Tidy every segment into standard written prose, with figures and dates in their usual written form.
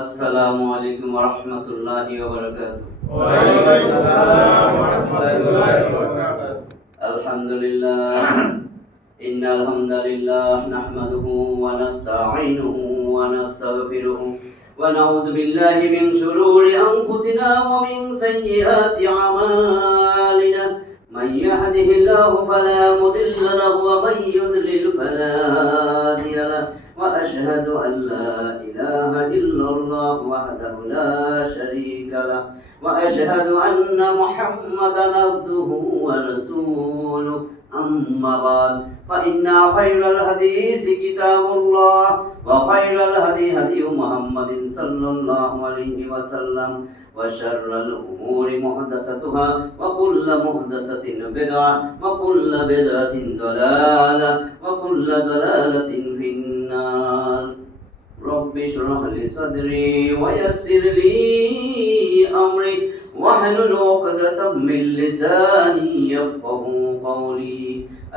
আসসালামু আলাইকুম ওয়া রাহমাতুল্লাহি ওয়া বারাকাতুহু। ওয়া আলাইকুম আসসালাম ওয়া রাহমাতুল্লাহি ওয়া বারাকাতুহু। আলহামদুলিল্লাহ ইন্নাল হামদালিল্লাহ নাহমাদুহু ওয়া নাস্তাঈনুহু ওয়া নাস্তাগফিরুহু ওয়া নাউযু বিল্লাহি মিন শুরুরি আনফুসিনা ওয়া মিন সাইয়্যাতি আমালিনা মান ইয়াহদিহিল্লাহু ফালা মুদিল্লা লাহু ওয়া মান ইউদ্লিল ফালা হাদিয়া লাহু ওয়া আশহাদু আন লা ইলাহা ইল্লাল্লাহু ওয়াহদাহু লা শারীকা লাহু ওয়া আশহাদু আন্না মুহাম্মাদান আবদুহু ওয়া রাসূলুহু أما بعد فإن خير الحديث كتاب الله وخير الهدي هدي محمد صلى الله عليه وسلم وشر الأمور محدثاتها وكل محدثة بدعة وكل بدعة ضلالة وكل ضلالة في النار رب اشرح لي صدري ويسر لي أمري واحلل عقدة من لساني يفقهوا قولي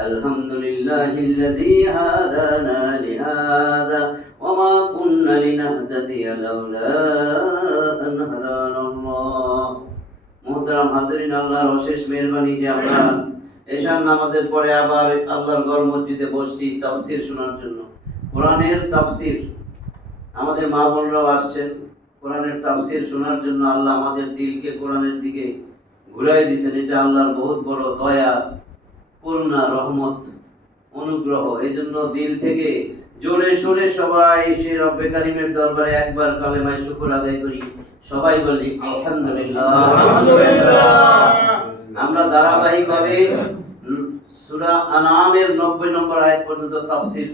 الحمد لله الذي هدانا لهذا وما كنا لنهتدي لولا أن هدانا الله محترم حاضرين আল্লাহর অশেষ মেহেরবানি যে আমরা এশার নামাজের পরে আবার আল্লাহর ঘর মসজিদে বসছি তাফসীর শোনার জন্য। কোরআনের তাফসীর আমাদের মা বোনরাও আসছেন কোরআনের তাফসীর শোনার জন্য। আল্লাহ আমাদের দিলকে কোরআনের দিকে ঘুরাই দিয়েছেন। এটা আল্লাহর বহুত বড় দয়া, করুণা, রহমত, অনুগ্রহ। এই জন্য দিল থেকে জোরে সোরে সবাই সেই রব্বে কারিমের দরবারে একবার কালেমায়ে শুকর আদায় করি। সবাই বলি আলহামদুলিল্লাহ। আমরা ধারাবাহিকভাবে সূরা আনআমের 90 নম্বর আয়াত পর্যন্ত তাফসীর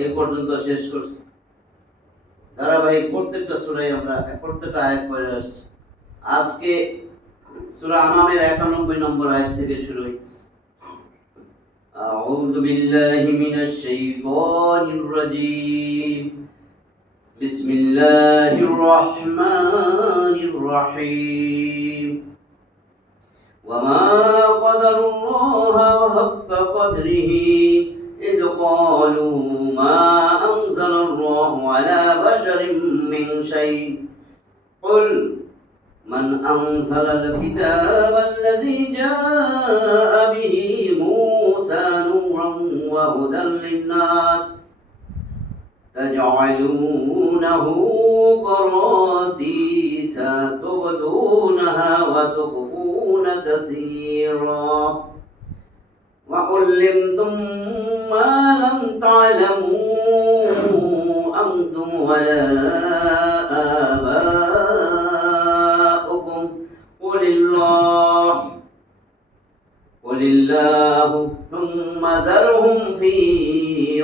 এই পর্যন্ত শেষ করছি। ধারাবাহিক প্রত্যেকটা সূরায় আমরা প্রত্যেকটা আয়াত পড়ে আসছি। আজকে সূরা আনআমের 91 নম্বর আয়াত থেকে শুরু হচ্ছে। আউযু বিল্লাহি মিনাশ শাইতানির রাজীম। বিসমিল্লাহির রহমানির রহিম। ওয়া মা কদারুল্লাহা হাক্কা কদরিহি إذ قالوا ما أنزل الله على بشر من شيء قل من أنزل الكتاب الذي جاء به موسى نورا وهدى للناس تجعلونه قراطيس تبدونها وتخفون كثيرا وعلمتم ما لم تعلموا أنتم ولا آباؤكم قل الله ثم ذرهم في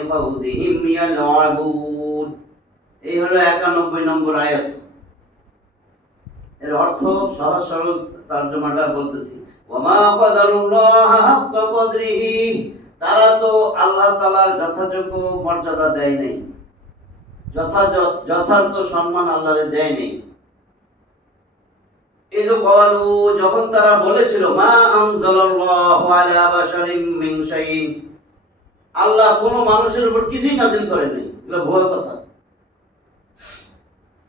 خوضهم يلعبون। এই হলো 91 নম্বর আয়াত। এর অর্থ সহজ সরল তরজমাটা বলতেছি। ওয়ামা কদারুল্লাহ হাক্কা কদরিহি, তারা তো আল্লাহ তাআলার যথাযোগ্য মর্যাদা দেয় নাই, যথার্থ সম্মান আল্লাহরে দেয় নাই। এই যে ক্বালু, যখন তারা বলেছিল মা আনজালাল্লাহু আলা বাশারিন মিন শাইইন, আল্লাহ কোন মানুষের উপর কিছুই নাযিল করেন নাই, এগুলো ভুয়া কথা।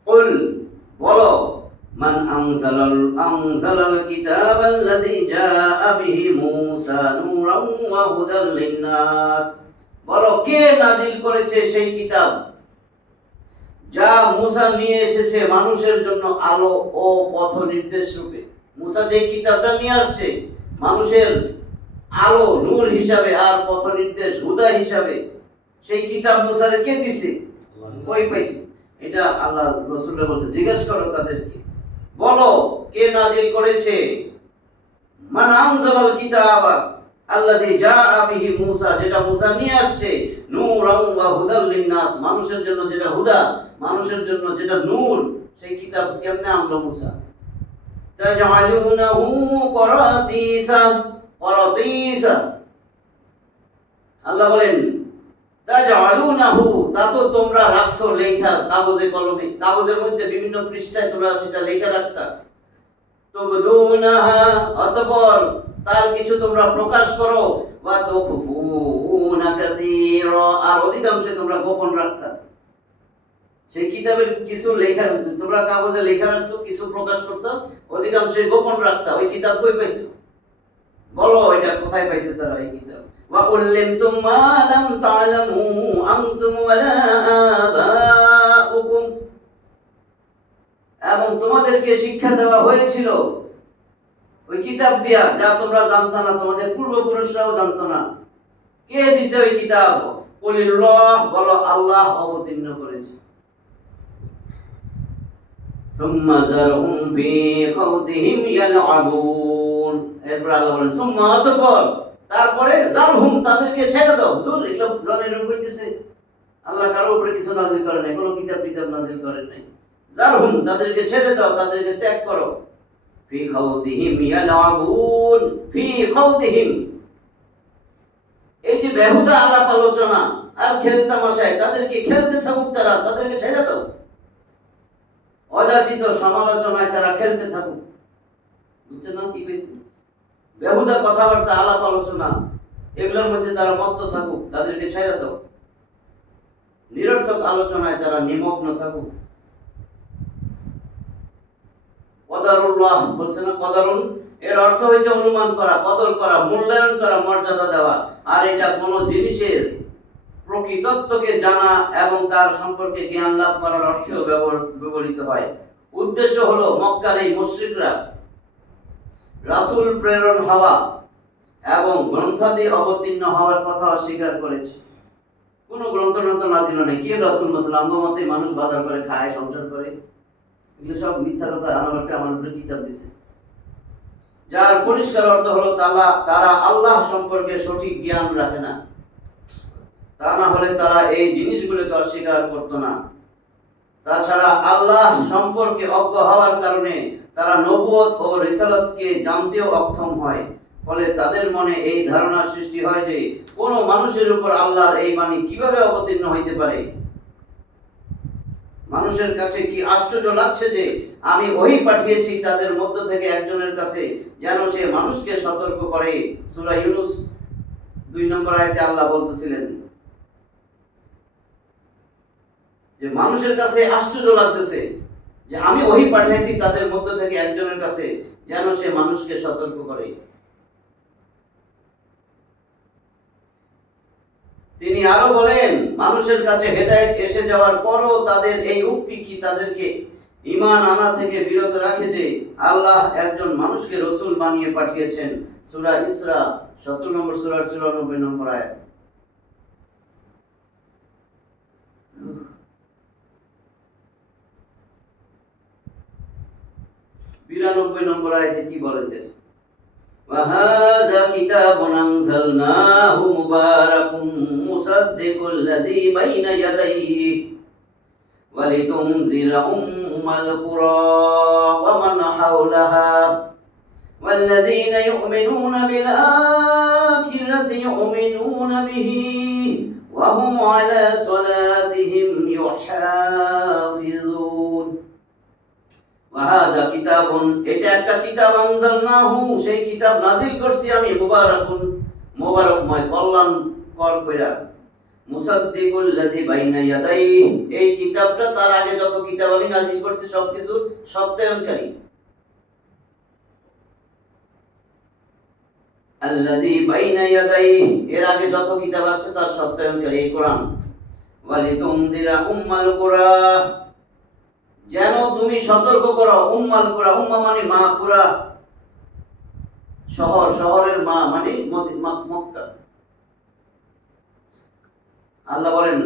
কুল, বলো, মান আনজালাল কিতাবাল্লাযী জাআ বিহি মূসা নূরান ওয়া হুদাল লিন-নাস, বলো কে নাযিল করেছে সেই কিতাব যা মূসা নিয়ে এসেছে মানুষের জন্য আলো ও পথ নির্দেশ রূপে। মূসা যে কিতাবটা নিয়ে আসছে মানুষের আলো, নূর হিসাবে আর পথ নির্দেশ, হুদা হিসাবে, সেই কিতাব মূসারে কে দিয়েছে? কই পাইছে? এটা আল্লাহ রাসূলকে বলছে জিজ্ঞেস করো তাদেরকে, বলো কে নাযিল করেছে। মান আনজালাল কিতাবা আল্লাযী জাআ বিহি মূসা, যেটা মূসা নিয়ে আসছে, নূরান ওয়া হুদাল লিন-নাস, মানুষের জন্য যেটা হুদা, মানুষের জন্য যেটা নূর, সেই কিতাব কেমনে আনলো মূসা? তাজআলুনাহু করাতীসা, করাতীসা, আল্লাহ বলেন তাজআলুনাহু, তা তো তোমরা রাখছো লেখা কাগজে কলমে, কাগজের মধ্যে বিভিন্ন পৃষ্ঠায় তোমরা সেটা লেখা রাখতা। তুবদুনাহা, অতঃপর তার কিছু তোমরা প্রকাশ করো, ওয়া তুখফুনা কাসীরা, আর অধিকাংশ তোমরা গোপন রাখতা। সেই কিতাবের কিছু লেখা তোমরা কাগজে লেখা রাখছো, কিছু প্রকাশ করতো, অধিকাংশই গোপন রাখতা। ওই কিতাব কই পাইছো? বলো এটা কোথায় পাইছে তারা এই কিতাব? ওয়া উল্লিমতুম মা লাম তা'লামু আনতুম ওয়ালা আবাউকুম, এবং তোমাদেরকে শিক্ষা দেওয়া হয়েছিল ওই কিতাব দিয়া যা তোমরা জানতো না, তোমাদের পূর্বপুরুষরাও জানতো না। কে দিছে ওই কিতাব? কুলিল্লাহ, বলো আল্লাহ অবতীর্ণ করেছে। সুম্মা যারহুম ফি খাউদিহিম ইয়ালআবুন, এরপর আল্লাহ বলেন সুম্মা, অতঃপর, তারপরে যারহুম, তাদেরকে ছেড়ে দাও। দূর, এগুলো জনের কইতেছে, আল্লাহ কারো উপরে কিছু নাযিল করে নাই, কোনো কিতাব নাযিল করেন নাই। যারহুম, তাদেরকে ছেড়ে দাও, তাদেরকে ত্যাগ করো। ফি খাউদিহিম ইয়ালআবুন, ফি খাউদিহিম, এই যে বেহুদা আলাপ আলোচনা আর খেলতামাশায় তাদেরকে খেলতে থাকুক, তারা, তাদেরকে ছেড়ে দাও। অযাচিত সমালোচনায় তারা খেলতে থাকুক। বুঝছেন না কি কইছি? বেহুদা কথাবার্তা, আলাপ আলোচনা, এগুলোর মধ্যে তারা মত্ত থাকুক, তাদেরকে ছেড়ে দাও। নিরর্থক আলোচনায় তারা নিমগ্ন থাকুক। কদরুল্লাহ বলছে না, কদরুন, এর অর্থ হয়েছে অনুমান করা, কদর করা, মূল্যায়ন করা, মর্যাদা দেওয়া। আর এটা কোনো জিনিসের প্রকৃতত্বকে জানা এবং তার সম্পর্কে জ্ঞান লাভ করার অর্থেও ব্যবহৃত হয়। উদ্দেশ্য হলো মক্কার এই মুশরিকরা রাসূল প্রেরণ হওয়া এবং গ্রন্থাদি অবতীর্ণ হওয়ার কথা অস্বীকার করেছে। কোনো গ্রন্থ নাযিল নেই। কে রাসূল মুসলমান মতে মানুষ বাজার করে খায়, সংসার করে, এগুলো সব মিথ্যা কথা। আমার উপরে কিতাব দিছে, যার পরিষ্কার অর্থ হলো তারা আল্লাহ সম্পর্কে সঠিক জ্ঞান রাখে না। তা না হলে তারা এই জিনিসগুলোকে অস্বীকার করতো না। তাছাড়া আল্লাহ সম্পর্কে অজ্ঞ হওয়ার কারণে তারা নবুয়ত ও রিসালাতকে জানতেও অক্ষম হয়। ফলে তাদের মনে এই ধারণা সৃষ্টি হয় যে কোনো মানুষের উপর আল্লাহর এই বাণী কিভাবে অবতীর্ণ হইতে পারে। মানুষের কাছে কি আশ্চর্য লাগছে যে আমি ওহী পাঠিয়েছি তাদের মধ্য থেকে একজনের কাছে, যেন সে মানুষকে সতর্ক করে। সূরা ইউনূস 2 নম্বর আয়াতে আল্লাহ বলতেছিলেন যে মানুষের কাছে আশ্চর্য লাগতেছে যে আমি ওহী পাঠিয়েছি তাদের মধ্য থেকে একজনের কাছে, যেন সে মানুষকে সতর্ক করে। তিনি আরো বলেন, মানুষের কাছে হেদায়েত এসে যাওয়ার পরও তাদের এই উক্তি কি তাদেরকে ঈমান আনা থেকে বিরত রাখে যে আল্লাহ একজন মানুষকে রাসূল বানিয়ে পাঠিয়েছেন। সূরা ইসরা 17 নম্বর সূরার 94 নম্বর আয়াত। 92 নম্বর আয়াতে কি বলেন দেখেন, وهذا كتاب أنزلناه مبارك مصدق الذي بين يديه ولتنذر أم القرى ومن حولها والذين يؤمنون بالآخرة يؤمنون به وهم على صلاتهم يحافظون। ওয়াহাযা কিতাবুন, এটা একটা কিতাব, আনজালনাহু, সেই কিতাব নাযিল করছি আমি, মুবারাকুন, মুবারকময়, কল্যাণকর কইরা, মুসাদ্দিকুল লাযী বাইনা ইয়াদাইহি, এই কিতাবটা তার আগে যত কিতাব আমি নাযিল করছি সবকিছু সত্যায়নকারী। আল্লাযী বাইনা ইয়াদাইহি, এর আগে যত কিতাব আছে তার সত্যায়নকারী এই কোরআন। ওয়ালিতুনজিরা উম্মাল কুরা, যেন তুমি সতর্ক করো উম্মাল কুরা, উম্মা মানে মা, কুরা শহর, শহরের মা মানে মক্কা। আল্লাহ বলেন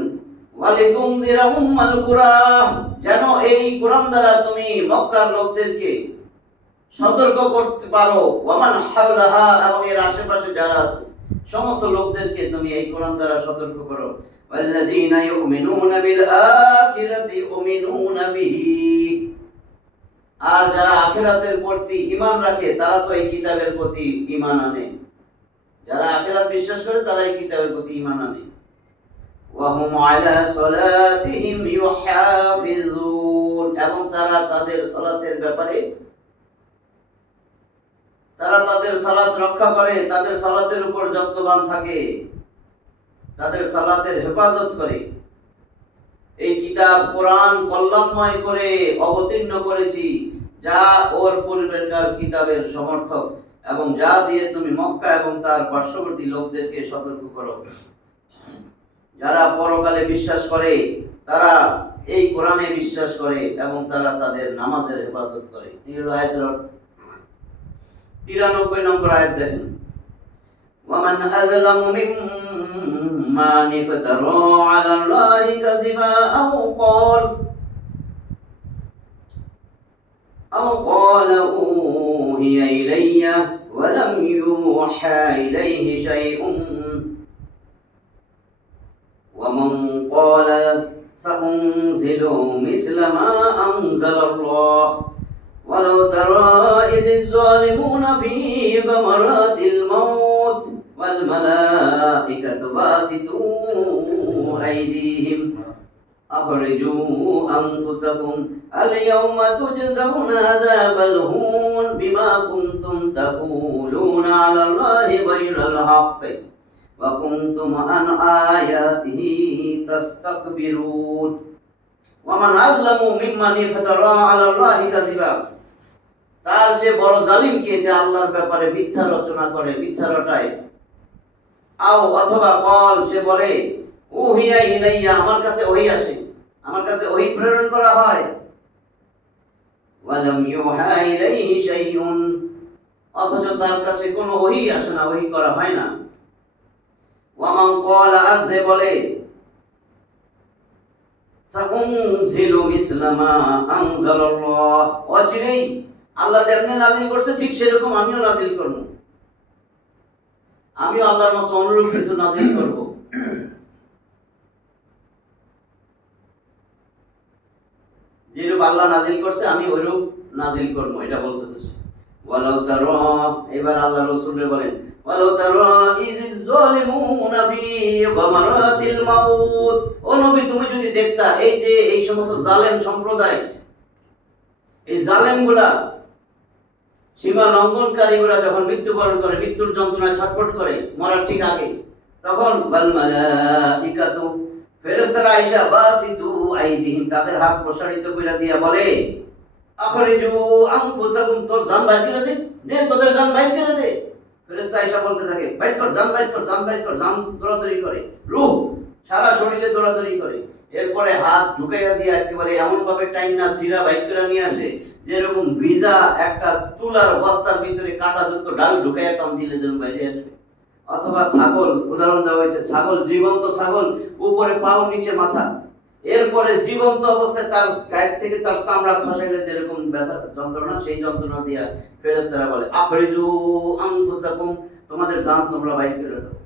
ওয়ালিতুনজিরা উম্মাল কুরা, যেন এই কোরআন দ্বারা তুমি মক্কার লোকদেরকে সতর্ক করতে পারো। ওয়ামান হাওলাহা, এবং এর আশেপাশে যারা আছে সমস্ত লোকদেরকে তুমি এই কোরআন দ্বারা সতর্ক করো। والذين يؤمنون بالآخرة يؤمنون به, আর যারা আখিরাতের প্রতি ঈমান রাখে তারা তো এই কিতাবের প্রতি ঈমান আনে। যারা আখিরাত বিশ্বাস করে তারা এই কিতাবের প্রতি ঈমান আনে। وهم على صلاتهم يحافظون, এবং তারা তাদের সালাতের ব্যাপারে তারা তাদের সালাত রক্ষা করে, তাদের সালাতের উপর যত্নবান থাকে, তাদের সালাতের হেফাজত করে। এই কিতাব কোরআন কল্যাণময় করে অবতীর্ণ করেছি, যা ওর পূর্বেকার কিতাবের সমর্থক, এবং যা দিয়ে তুমি মক্কা এবং তার পার্শ্ববর্তী লোকদেরকে সতর্ক করো। যারা পরকালে বিশ্বাস করে তারা এই কোরআনে বিশ্বাস করে এবং তারা তাদের নামাজের হেফাজত করে। এই হলো আয়াতের অর্থ। 93 নম্বর আয়াত দেখেন, ومن أظلم ممن افترى على الله كذبا أو قال أوحي إلي ولم يوحى إليه شيء ومن قال سأنزل مثل ما أنزل الله ولو ترى إذ الظالمون في غمرات الموت والملائكة باسطوا أيديهم أخرجوا أنفسكم اليوم تجزون عذاب الهون بما كنتم تقولون على الله غير الحق وكنتم عن آياته تستكبرون ومن أظلم ممن افترى على الله كذبا। তার যে বড় জালিম কে, যে আল্লাহর ব্যাপারে মিথ্যা রচনা করে, মিথ্যা রটায়। আও অথবা কল, সে বলে উহিয়া ইলাইয়া, আমার কাছে ওহী আসে, আমার কাছে ওহী প্রেরণ করা হয়। ওয়ালাম ইউহা ইলাইহি শাইউন, অথচ তার কাছে কোনো ওহী আসে না, ওহী করা হয় না। ওয়ামান ক্বালা, আর যে বলে সাউনজিলু মিসলা মা আনজালাল্লাহ, অচিরেই আল্লাহ যেমন নাযিল করছে ঠিক সেরকম আমিও নাযিল করব, আমিও আল্লাহর মতো অনুরূপ কিছু নাযিল করব। যেরূপ আল্লাহ নাযিল করছে আমি ওইরূপ নাযিল করব, এটা বলতেছে। ওয়ালাউ তারা, এবার আল্লাহ রাসূল বলেন ওয়ালাউ তারা ইযিজ যালিমুনা ফি গামারাতিল মাউত, ও নবী তুমি যদি দেখতা এই যে এই সমস্ত জালেম সম্প্রদায়, এই জালেমগুলা, সীমা লঙ্ঘনকারীগুলা যখন মৃত্যুবরণ করে, মৃত্যুর যন্ত্রণায় ছটফট করে মরার ঠিক আগে, তখন ওয়াল মালাইকাতু, ফেরেশতারা আয়েশা বাসিতু আইদিহিম, তাদের হাত প্রসারিত কইরা দিয়া বলে আখরিজু আনফুসাকুম, তোর জান বাইর করে দে, নে তোদের জান বাইর করে দে। ফেরেশতা আয়েশা বলতে থাকে বাইর কর, জান বাইর কর, জান বাইর কর, জান দৌড়াদৌড়ি করে, রূহ সারা শরীরে দৌড়াদৌড়ি করে। এরপরে হাত ঢুকাইয়া দিয়ে একেবারে এমন ভাবে টাইনা সিরা বাইর করে নিয়ে আসে, যেরকম ভিজা একটা তুলার বস্তার ভিতরে কাঁটাযুক্ত ডাল ঢুকাইয়া টান দিলে যেন বাইরে আসবে। অথবা ছাগল, উদাহরণ দেওয়া হয়েছে, ছাগল, জীবন্ত ছাগল, উপরে পাও নিচে মাথা, এরপরে জীবন্ত অবস্থায় তার গায়ের থেকে তার চামড়া খসাইলে যেরকম ব্যথা যন্ত্রণা, সেই যন্ত্রণা দিয়া ফেরেশতারা বলে আখরিজু আনফুসাকুম, তোমাদের জান তোমরা বাইর করে দাও।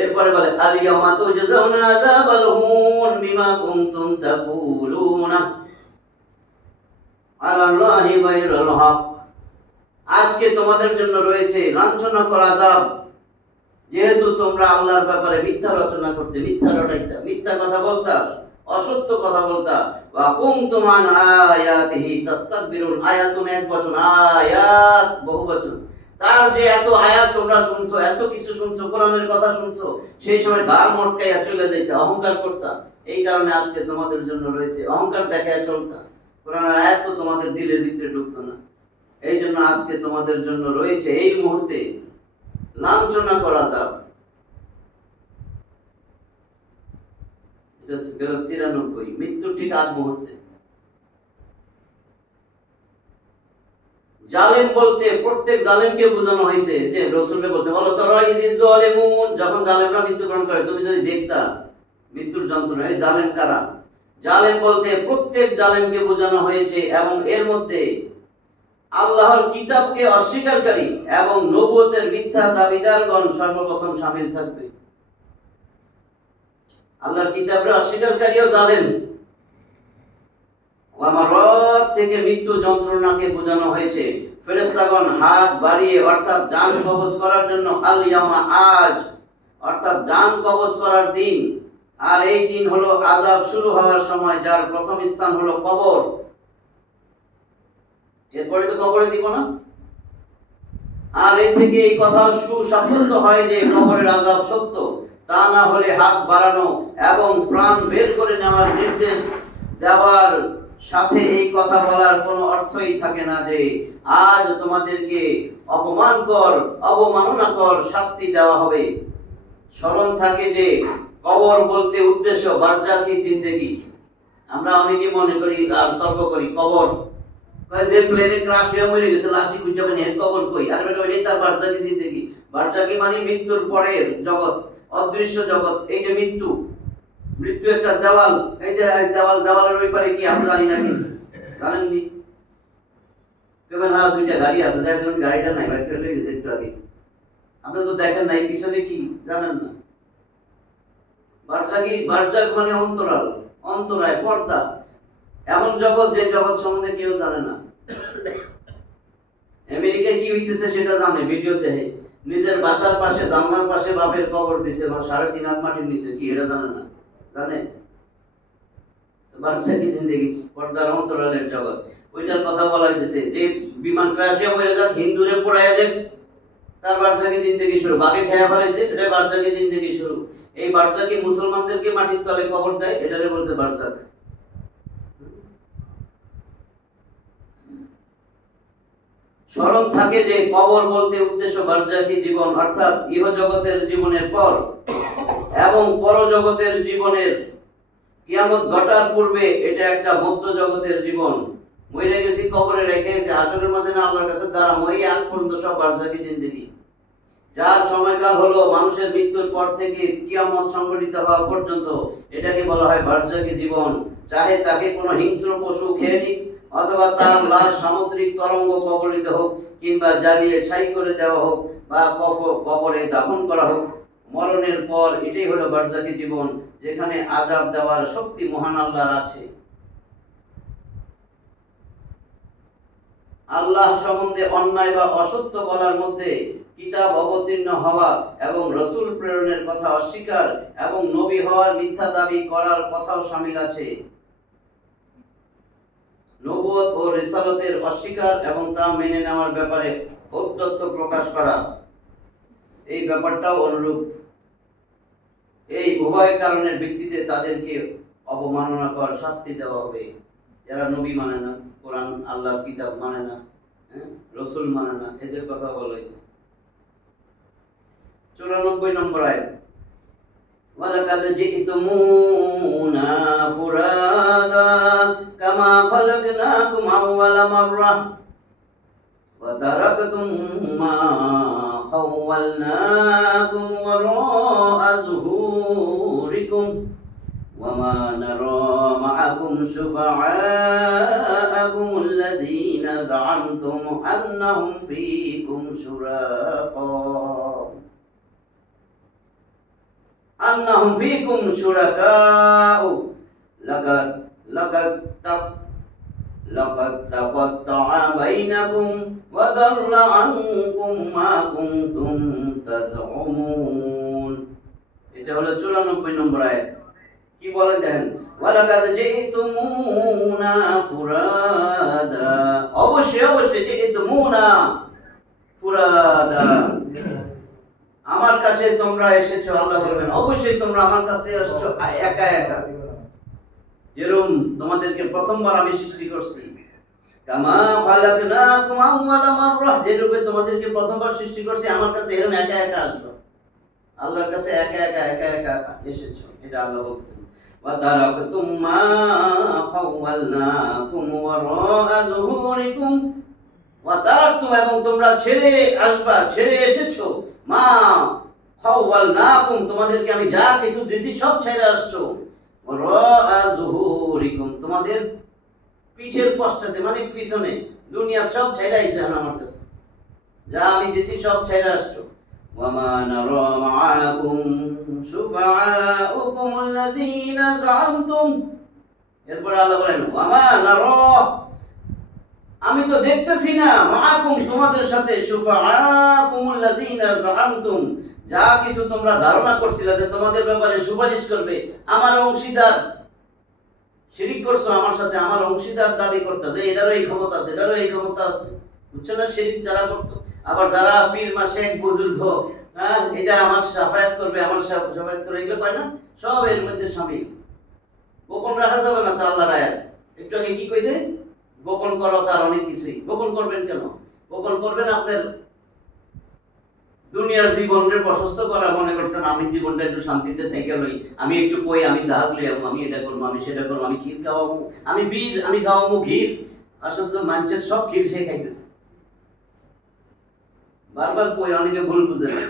এরপরে বলে আল ইয়াউমা তুজজাউনা আযাবাল হুন বিমা কুনতুম তাকুলুনা আলাল্লাহি গায়রাল হক, আজকে তোমাদের জন্য রয়েছে লাঞ্ছনাকর আযাব, যেহেতু তোমরা আল্লাহর ব্যাপারে মিথ্যা রচনা করতে, মিথ্যা রটাইতা, মিথ্যা কথা বলতা, অসত্য কথা বলতা। ওয়া কুনতুম আন আয়াতিহি তাস্তাকবিরুন, আয়াতুন এক বচন, আয়াত বহু বচন। তার যে এত আয়াত তোমরা শুনছো, এত কিছু শুনছো, কোরআনের কথা শুনছো, সেই সময় গার মটকাইয়া চলে যাইতে, অহংকার করতা। এই কারণে আজকে তোমাদের জন্য রয়েছে, অহংকার দেখায় চলতা, কোরআনের আয়াত তো তোমাদের দিলের ভিতরে ঢুকতো না। এই জন্য আজকে তোমাদের জন্য রয়েছে এই মুহূর্তে লাঞ্ছনা করা যাও। এটা 93, মৃত্যুর ঠিক আগ মুহূর্তে। জালেম বলতে প্রত্যেক জালেমকে বোঝানো হয়েছে, যে রাসূলকে বলছে বলো তারা ইযিজ যালিমুন, যখন জালেমরা মৃত্যুবরণ করে তুমি যদি দেখতা মৃত্যুর যন্ত্রণা, এই জালেম কারা? জালেম বলতে প্রত্যেক জালেমকে বোঝানো হয়েছে, এবং এর মধ্যে আল্লাহর কিতাবকে অস্বীকারী এবং নবুয়তের মিথ্যা দাবিদারগণ সর্বপ্রথম শামিল থাকবে। আল্লাহর কিতাবের অস্বীকারীও জালেম। আমারত থেকে মৃত্যু যন্ত্রণাকে বোঝানো হয়েছে। ফেরেশতাগণ হাত বাড়িয়ে অর্থাৎ জান কবজ করার জন্য, আল ইয়াউমা, আজ অর্থাৎ জান কবজ করার দিন। আর এই দিন হলো আযাব শুরু হওয়ার সময়, যার প্রথম স্থান হলো কবর। এরপরে তো কবরে দিব না। আর এ থেকে এই কথা সুসাব্যস্ত হয় যে কবরের আযাব সত্য। তা না হলে হাত বাড়ানো এবং প্রাণ বের করে নেওয়ার নির্দেশ দেওয়ার সাথে এই কথা বলার কোনো অর্থই থাকে না যে আজ তোমাদেরকে অবমাননাকর শাস্তি দেওয়া হবে। স্মরণ থাকে যে কবর বলতে উদ্দেশ্য বারজাখি জিন্দেগি। আমরা অনেকে মনে করি আর তর্ক করি কবর যে প্লেনে ক্রাশ হয়ে মরে গেছে লাশি খুঁজে পানি এর কবর কই, আর বেটা ওইটাই তার বারজাখি জিন্দেগি। বারজাখি মানে মৃত্যুর পরের জগৎ, অদৃশ্য জগৎ। এই যে মৃত্যু একটা দেওয়াল, এই যে দেওয়ালের ওই পারে কি আমরা জানি নাকি? জানেননি? কেবল হ্যাঁ দুইটা গাড়ি আছে, যাই ধরুন গাড়িটা নাই বাইক করে গেছে একটু আগে, আপনি তো দেখেন নাই পিছনে কি জানেন না। বারজাখ মানে অন্তরাল, অন্তরায়, পর্দা, এমন জগৎ যে জগৎ সম্বন্ধে কেউ জানে না। আমেরিকায় কি হইতেছে সেটা জানে, ভিডিও দেখে। নিজের বাসার পাশে জানলার পাশে বাপের কবর দিছে 3.5 হাত মাটির নিচে, কি এটা জানে না? জানে? বারজাখি জিন্দেগি, পর্দার অন্তরালের জগৎ, ওইটার কথা বলা হইতেছে। যে বিমান ক্রাশিয়া মরে যাক, হিন্দুরে পোড়াইয়া দেখ, তার বারজাখি জিন্দেগি শুরু। বাঘে খেয়া ফেলাইছে, এটা বারজাখি জিন্দেগি শুরু। এই বারজাখি মুসলমানদেরকে মাটির তলে কবর দেয়, এটারে বলছে বারজাখ। স্মরণ থাকে যে কবর বলতে উদ্দেশ্য বারজাখি জীবন, অর্থাৎ ইহজগতের জীবনের পর এবং পরজগতের জীবনের কিয়ামত ঘটার পূর্বে এটা একটা মধ্য জগতের জীবন। মরে গেছি, কবরে রেখে গেছে, আসরের মধ্যে না আল্লাহর কাছে দাঁড়াবো, এই আগ পর্যন্ত সব বারজাখি জিন্দেগি। যার সময়কাল হলো মানুষের মৃত্যুর পর থেকে কিয়ামত সংঘটিত হওয়া পর্যন্ত, এটাকে বলা হয় বারজাখি জীবন। চাহে তাকে কোনো হিংস্র পশু খেয়ে নিক, অথবা তার লাশ সামুদ্রিক তরঙ্গ কবলিত হোক, কিংবা জ্বালিয়ে ছাই করে দেওয়া হোক, বা কবরে দাফন করা হোক, মরণের পর এটাই হলো বারজাখি জীবন, যেখানে আযাব দেওয়ার শক্তি মহান আল্লাহর আছে। আল্লাহ সম্বন্ধে অন্যায় বা অসত্য বলার মধ্যে কিতাব অবতীর্ণ হওয়া এবং রসুল প্রেরণের কথা অস্বীকার এবং নবী হওয়ার মিথ্যা দাবি করার কথাও শামিল আছে। নবুয়ত ও রিসালতের অস্বীকার এবং তা মেনে নেওয়ার ব্যাপারে ঔদ্ধত্য প্রকাশ করা, এই ব্যাপারটাও অনুরূপ। এই উভয় কারণের ভিত্তিতে তাদেরকে অবমাননাকর শাস্তি দেওয়া হবে। যারা নবী মানে না, কোরআন আল্লাহর কিতাব মানে না, রসুল মানে না, এদের কথা বলা হয়েছে। 94 নম্বর আয়াত, ওয়ালাকাদ জি'তুমুনা ফুরাদা কামা খালাকনাকুম আউওয়ালা মাররাহ ওয়া তারাকতুম মা খাওয়ালনাকুম ওয়ারা'a যুহুরিকুম ওয়া মা নারা মা'আকুম শুফা'আ'আকুম আল্লাযীনা যা'আমতুম আন্নাহুম ফীকুম শুরাকা লাকাদ তাকাত্তা'a বাইনাকুম ওয়া দাল্লা আনকুম মা কুনতুম তাযউমুন। এটা হলো 94 নম্বর আয়াত। কি বলে দেখেন, ওয়ালাকাদ জি'তুমুনা ফুরাদা, অবশ্যই জি'তুমুনা ফুরাদা, আমার কাছে তোমরা এসেছো। আল্লাহ বলবেন অবশ্যই তোমরা আমার কাছে এসেছো একা একা, যেরকম তোমাদেরকে প্রথমবার আমি সৃষ্টি করছি। কামা খালাকনাকুম আউওয়ালা মাররাহ, যেরূপে তোমাদেরকে প্রথমবার সৃষ্টি করছি আমার কাছে এরকম একা একা আসলো। আল্লাহর কাছে একা একা এসেছো, এটা আল্লাহ বলছেন। ওয়া তারাকতুম মা খাওয়ালনাকুম ওয়ারা'a যুহুরিকুম, ওয়া তারাকতুম, এবং তোমরা ছেড়ে আসবা, ছেড়ে এসেছো, মা খাওয়ালনাকুম, তোমাদেরকে আমি যা কিছু দিছি সব ছেড়ে আসছো, ওয়ারা'a যুহুরিকুম, তোমাদের পিঠের পশ্চাতে মানে পিছনে, দুনিয়া সব ছেড়ে আইছো আমার কাছে, যা আমি দিছি সব ছেড়ে আসছো। ওয়া মা নারা মা'আকুম শুফা'আকুম আল্লাযীনা যা'আমতুম, এরপর আল্লাহ বলেন ওয়া মা নারা, আমি তো দেখতেছি না, মা'আকুম, তোমাদের সাথে, শুফা'আকুম আল্লাযীনা যা'আমতুম, যা কিছু তোমরা ধারণা করছিলে যে তোমাদের ব্যাপারে সুপারিশ করবে, আমার অংশীদার, শিরিক করছো আমার সাথে, আমার অংশীদার দাবি করতে যে এটারও এই ক্ষমতা আছে, এটারও এই ক্ষমতা আছে, বুঝছো না? শিরিক যারা করতো। আবার যারা পীর মা শেখ বুজুর্গ হ্যাঁ এটা আমার সাফায়াত করবে, আমার সাফায়াত করে, এগুলো কয় না, সব এর মধ্যে শামিল। গোপন রাখা যাবে না, তা আল্লাহর আয়াত। একটু আগে কি কইছে, গোপন করো তার অনেক কিছুই। গোপন করবেন কেন? গোপন করবেন আপনার দুনিয়ার জীবনের প্রশস্ত করা, মনে করছেন আমি জীবনটা একটু শান্তিতে থেকে লই, আমি একটু কই আমি জাহাজ লই যাবো, আমি এটা করবো, আমি সেটা করবো, আমি ক্ষীর খাওয়াবো, আমি বীর, আমি খাওয়াবো ক্ষীর। আসলে তো মানুষের সব ক্ষীর সে খাইতেছে। বারবার কই, অনেকে ভুল বুঝে না,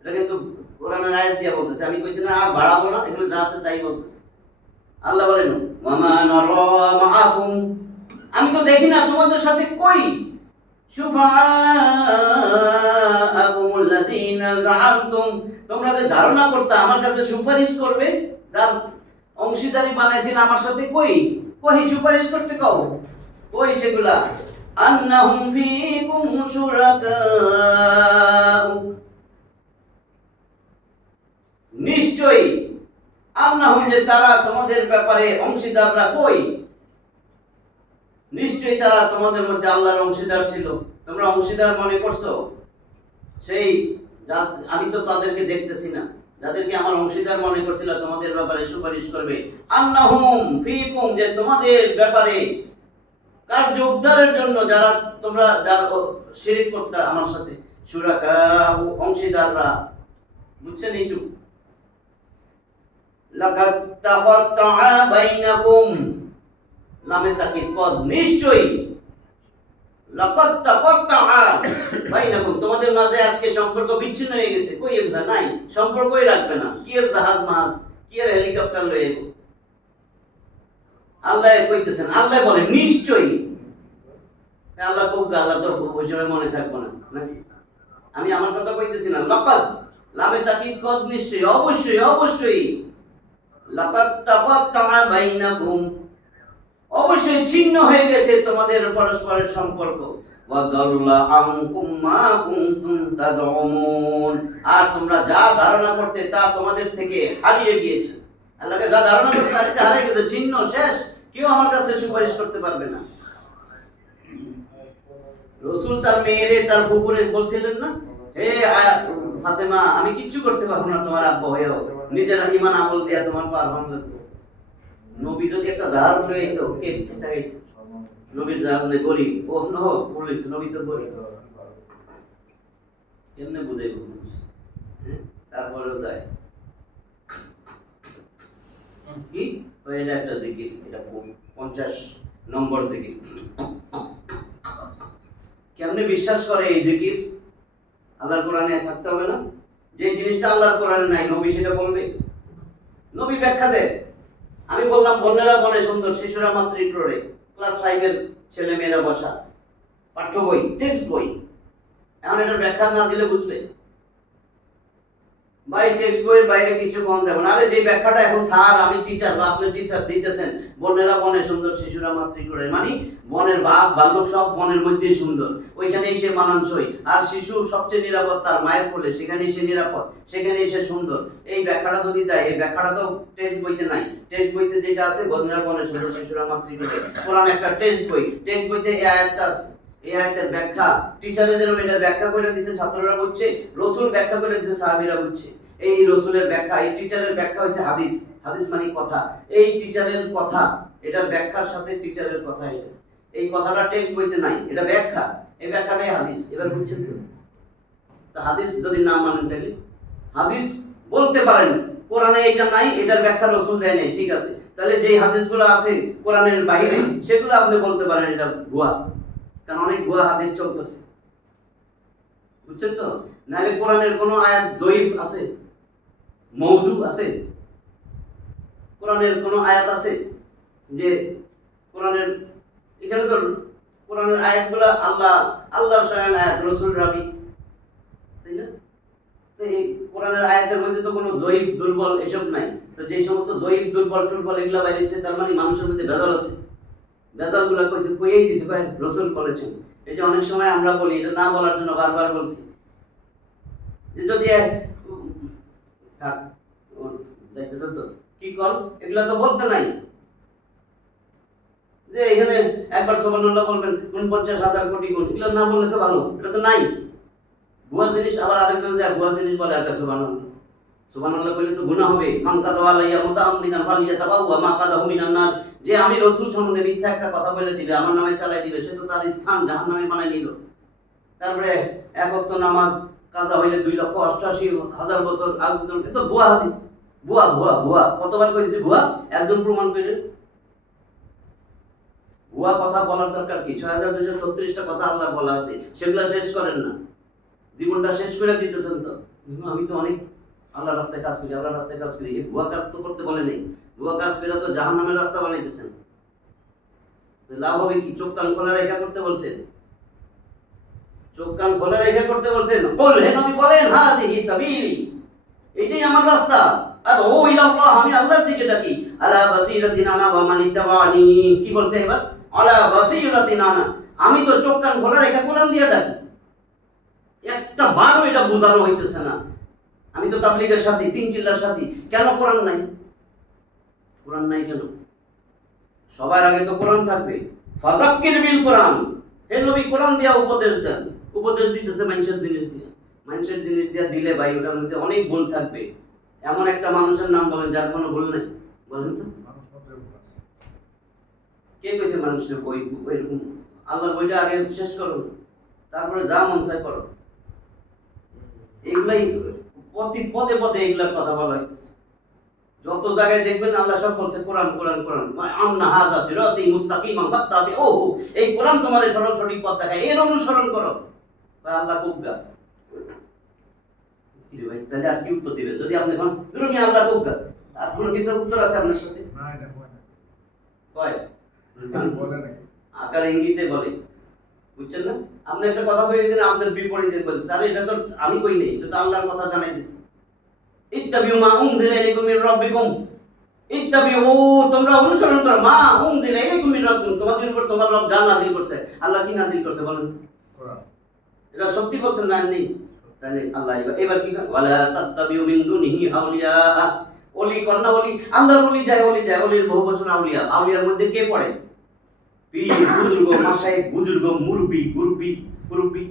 এটা কিন্তু কোরআনের আয়াত দিয়ে বলতেছে। আমি কইছি না আর বাড়াবো না, এখানে যা আছে তাই বলতেছে। আল্লাহ বলেন ওয়ামা নারা মাআকুম, আমি তো দেখি না তোমাদের সাথে কই শুফাআকুমুল্লাযীনা যাআমতুম, তোমরা যে ধারণা করতে আমার কাছে সুপারিশ করবে, যার অংশীদারি বানাইছিল আমার সাথে, কই কই সুপারিশ করতে কও, কই সেগুলা? আন্নাহুম ফীকুম শুরাকাউ, নিশ্চয়ই আন্নাহুম যে তারা তোমাদের ব্যাপারে অংশীদাররা, কই নিশ্চয়ই তারা তোমাদের মধ্যে আল্লাহর অংশীদার ছিল। তোমরা অংশীদার মনে করছো সেই, আমি তো তাদেরকে দেখতেছি না, যাদেরকে আমার অংশীদার মনে করছিল তোমাদের ব্যাপারে সুপারিশ করবে। আন্নাহুম ফীকুম, যে তোমাদের ব্যাপারে কার্য উদ্ধারের জন্য যারা তোমরা যার শিরিক করতে আমার সাথে, শুরাকা ও অংশীদাররা, বুঝছেন? একটু লাকাদ তাকাত্তাআ বাইনাকুম, লামে তাকিদ কদ, নিশ্চয়ই লাকাদ তাকাত্তাআ বাইনাকুম, তোমাদের মাঝে আজকে সম্পর্ক বিচ্ছিন্ন হয়ে গেছে। কই এগুলা নাই, সম্পর্কই রাখবে না, কি এর জাহাজ মাছ, কি এর হেলিকপ্টার লয়ে যাবো। আল্লাহ কইতেছেন, আল্লাহ বলে নিশ্চয়ই। আল্লাহ কোক, আল্লাহ তো ওই সময় মনে থাকবো না নাকি? আমি আমার কথা কইতেছি না। লাকাদ, লামে তাকিদ কদ, নিশ্চয়ই, অবশ্যই অবশ্যই। লাকাদ তাকাত্তাআ বাইনাকুম, অবশ্যই ছিন্ন হয়ে গেছে তোমাদের পরস্পরের সম্পর্ক। ওয়া দাল্লা আনকুম মা কুনতুম তাযউমুন, আর তোমরা যা ধারণা করতে তা তোমাদের থেকে হারিয়ে গিয়েছে। আল্লাহকে যা ধারণা করতে আজকে হারিয়ে গেছে, ছিন্ন, শেষ, কেউ আমার কাছে সুপারিশ করতে পারবে না। রাসূল তার মেয়েরে, তার ফুফুরে বলছিলেন না, হে ফাতেমা, আমি কিচ্ছু করতে পারবো না তোমার আব্বা হয়েও, নিজের ঈমান আমল দিয়া তোমার পারবান না। নবী যদি একটা জাহাজ লয়ে আইতো, কে ঠেকাইতো? নবীর জাহাজ নেই, গরিব, ও নো বলেছে নবী তো গরিব, কেমনে বুঝাইব? তারপরেও যায় কি, এটা একটা জিকির, এটা 50 নম্বর জিকির। কেমনে বিশ্বাস করে এই জিকির? আল্লাহর কোরআনে থাকতে হবে না? যে জিনিসটা আল্লাহর কোরআনে নাই, নবী সেটা বলবে, নবী ব্যাখ্যা দেয়। আমি বললাম বন্যেরা বনে সুন্দর, শিশুরা মাতৃক্রোড়ে, ক্লাস 5 এর ছেলে মেয়েরা বসা, পাঠ্য বই, টেক্সট বই। এখন এটার ব্যাখ্যা না দিলে বুঝবে? ভাই টেক্সট বইয়ের বাইরে কিছু কম যাবে না। আরে যে ব্যাখ্যাটা এখন স্যার, আমি টিচার বা আপনি টিচার দিতেছেন, বনেরা বনে সুন্দর, শিশুরা মাতৃক্রোড়ে, মানে বনের বাঘ ভাল্লুক সব বনের মধ্যেই সুন্দর, ওইখানেই সে মানানসই। আর শিশু সবচেয়ে নিরাপদ তার মায়ের কোলে, সেখানেই সে নিরাপদ, সেখানেই সে সুন্দর। এই ব্যাখ্যাটা যদি দেয়, এই ব্যাখ্যাটা তো টেক্সট বইতে নাই। টেক্সট বইতে যেটা আছে, বনেরা বনে সুন্দর, শিশুরা মাতৃক্রোড়ে, কোরআন একটা টেক্সট বই, টেক্সট বইতে এই আয়াতটা আছে। এই আয়াতের ব্যাখ্যা টিচারের যেরকম এটার ব্যাখ্যা করে দিয়েছে, ছাত্ররা বুঝছে, রাসূল ব্যাখ্যা করে দিয়েছে, সাহাবীরা বুঝছে। এই রাসূলের ব্যাখ্যা, এই টিচারের ব্যাখ্যা হচ্ছে হাদিস। হাদিস মানে কথা, এই টিচারের কথা, এটার ব্যাখ্যার সাথে টিচারের কথা। এটা, এই কথাটা টেক্সট বইতে নাই, এটা ব্যাখ্যা, এই ব্যাখ্যাটাই হাদিস। এবার বুঝছেন তো? তো হাদিস যদি না মানেন, তাহলে হাদিস বলতে পারেন কোরআনে এটা নাই, এটার ব্যাখ্যা রাসূল দেয় নাই, ঠিক আছে, তাহলে যেই হাদিসগুলো আছে কোরআনের বাইরে, সেগুলো আপনি বলতে পারেন এটা ভুয়া, কারণ অনেক ভুয়া হাদিস চলতেছে, বুঝছেন তো? নাহলে কোরআনের কোনো আয়াত জয়ীফ আছে, মওযু আছে? কোরআনের কোনো আয়াত আছে যে কোরআনের, এখানে তো কোরআনের আয়াতগুলো আল্লাহর স্বয়ং আয়াত, রাসূল রাবী, তাই না? তো এই কোরআনের আয়াতের মধ্যে তো কোনো জয়ীফ দুর্বল এসব নাই। তো যে সমস্ত জয়ীফ দুর্বল টুর্বল এগুলা বাইরেছে, তার মানে মানুষের মধ্যে ভেজাল আছে। ভেজালগুলো কইছে, কইয়েই দিছে, কয় রাসূল বলেছেন। এই যে অনেক সময় আমরা বলি, এটা না বলার জন্য বারবার বলছি, যে যদি থাক যাইতেছে তো কি কর, এগুলা তো বলতে নাই। যে এখানে একবার সুবহানাল্লাহ বলবেন 49,000 কোটি গুণ, এগুলো না বললে তো ভালো, এটা তো নাই। ভুয়া জিনিস আবার আরেকজন যায় ভুয়া জিনিস বলে একটা সুবহানাল্লাহ। সুবহানাল্লাহ কইলে তো গুনাহ হবে। মান কাযাবা আলাইয়া মুতাআম্মিদান ফালিয়াতাবাওয়া মাকাদাহু মিনান নার। যে আমি রাসূল সম্বন্ধে মিথ্যা একটা কথা বলে দিবে, আমার নামে চালাই দিবে, সে তো তার স্থান জাহান্নামে বানায় নিল। তারপরে এক ওয়াক্ত নামাজ কাজা হইলে 2,88,000 বছর আগে, তো ভুয়া হাদিস। ভুয়া ভুয়া ভুয়া কতবার কইছি ভুয়া, একজন প্রমাণ করেন। ভুয়া কথা বলার দরকার কি? 6,236টা কথা আল্লাহ বলা আছে, সেগুলো শেষ করেন না, জীবনটা শেষ করে দিতেছেন। তো আমি তো অনেক আল্লাহর রাস্তায় কাজ করি, আল্লাহর রাস্তায় কাজ করি, এই ভুয়া কাজ তো করতে বলে নেই। ভুয়া কাজ করে তো জাহান্নামের রাস্তা বানাইতেছেন। লাভ হবে কি? চোখ কান খোলা রেখা করতে বলছেন, চোখ কান খোলা রেখা করতে বলছেন। কুল, হে নবী বলেন, হাযিহি সাবিলি, এটাই আমার রাস্তা, আদউ ইলাল্লাহ, আমি আল্লাহর দিকে ডাকি। আলা বাসীরাতিন আনা ওয়া মান ইত্তাবানি, কি বলছে এবার? আলা বাসীরাতিন আনা, আমি তো চোখ কান খোলা রেখা কোরআন দিয়ে ডাকি। একটা বারও এটা বোঝানো হইতেছে না। আমি তো তাবলীগের সাথী, 3 চিল্লার সাথী, কেন কোরআন নাই? কোরআন নাই কেন? সবার আগে তো কোরআন থাকবে। ফাযাক্কির বিল কোরআন, হে নবী কোরআন দিয়া উপদেশ দেন। উপদেশ দিতেছে মানুষের জিনিস দিয়ে। মানুষের জিনিস দিয়ে দিলে ভাই ওটার মধ্যে অনেক ভুল থাকবে। এমন একটা মানুষের নাম বলেন যার কোনো ভুল নেই, বলেন তো? কে কইছে মানুষের বই এরকম? আল্লাহর বইটা আগে শেষ করো, তারপরে যা মন চায় করো। এগুলাই প্রতি পদে পদে এগুলার কথা বলা হইতেছে। যত জায়গায় দেখবেন আল্লাহ সব বলছে কোরআন কোরআন কোরআন। আন্না হাযা সিরাতি মুস্তাকিমান ফাত্তাবিউহু, এই কোরআন তোমার সরল সঠিক পথ দেখায়, এর অনুসরণ করো। আল্লাহ কুগা কি রে ভাই, তাহলে আর কি উত্তর দিবেন যদি আপনি কোন তুমি আল্লাহ কুগা? আর কোন কিছু উত্তর আছে আপনার সাথে? না, এটা কয় বলে নাকি আকার ইঙ্গিতে বলে, বুঝছেন না? আপনি একটা কথা কই দিন, আপনার বিপরীতে বলেন, স্যার এটা তো আমি কই নাই, এটা তো আল্লাহর কথা জানাই দিছি। ইত্তাবিউ মা উনজিলা ইলাইকুম মির রাব্বিকুম, ইত্তাবিউ, তোমরা অনুসরণ করো, মা উনজিলা ইলাইকুম মির রাব্বিকুম, তোমাদের উপর তোমার রব যা নাযিল করছে। আল্লাহ কি নাযিল করছে বলেন তো? কোরআন। এটা সত্যি বলছেন না এমনি? তাহলে আল্লাহ এবার কি করে? ওয়ালা তাত্তাবিউ মিন দুনিহি আউলিয়া, ওলি কন্না ওলি, আল্লাহর ওলি যায়, ওলি যায়, ওলির বহু বচন আউলিয়া। আউলিয়ার মধ্যে কে পড়ে? পীর, বুজুর্গ, মাশায়েখ, বুজুর্গ, মুরব্বি, গুরব্বি, মুরব্বি,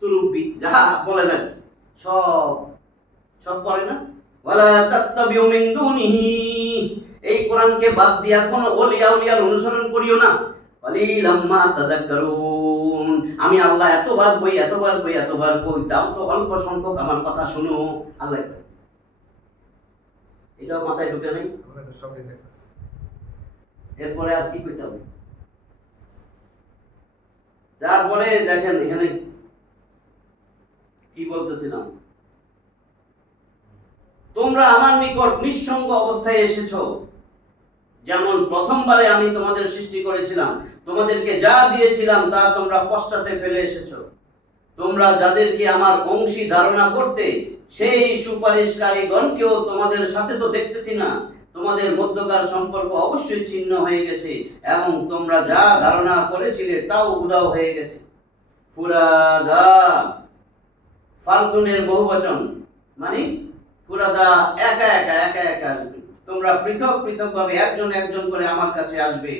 তুরব্বি, যা বলেন আর কি, সব সব পড়ে না? ওয়ালা তাত্তাবিউ মিন দুনিহি, এই কোরআনকে বাদ দিয়া কোন ওলি আউলিয়ার অনুসরণ করিও না। কালিলাম মা তাযাক্কারুন, আমি আল্লাহ এতবার কই এতবার কই এতবার কই, তাও তো অল্প সংখ্যক আমার কথা শুনো। আল্লাহ কয়, এটাও মাথায় ঢুকে নাই? এরপরে আর কি কইতে হবে? তারপরে দেখেন এখানে কি বলতেছিলাম, তোমরা আমার নিকট নিঃসঙ্গ অবস্থায় এসেছো, যেমন প্রথমবারে আমি তোমাদের সৃষ্টি করেছিলাম, তোমাদেরকে যা দিয়েছিলাম তা তোমরা পশ্চাতে ফেলে এসেছো। তোমরা যাদেরকে আমার অংশী ধারণা করতে, সেই সুপারিশকারীগণকেও তোমাদের সাথে তো দেখতেছি না। তোমাদের মধ্যকার সম্পর্ক অবশ্যই ছিন্ন হয়ে গেছে এবং তোমরা যা ধারণা করেছিলে তাও উধাও হয়ে গেছে। ফুরাদা, ফারদুনের বহুবচন, মানে ফুরাদা একা একা একা একা আসবে। তোমরা পৃথক পৃথক ভাবে একজন একজন করে আমার কাছে আসবে।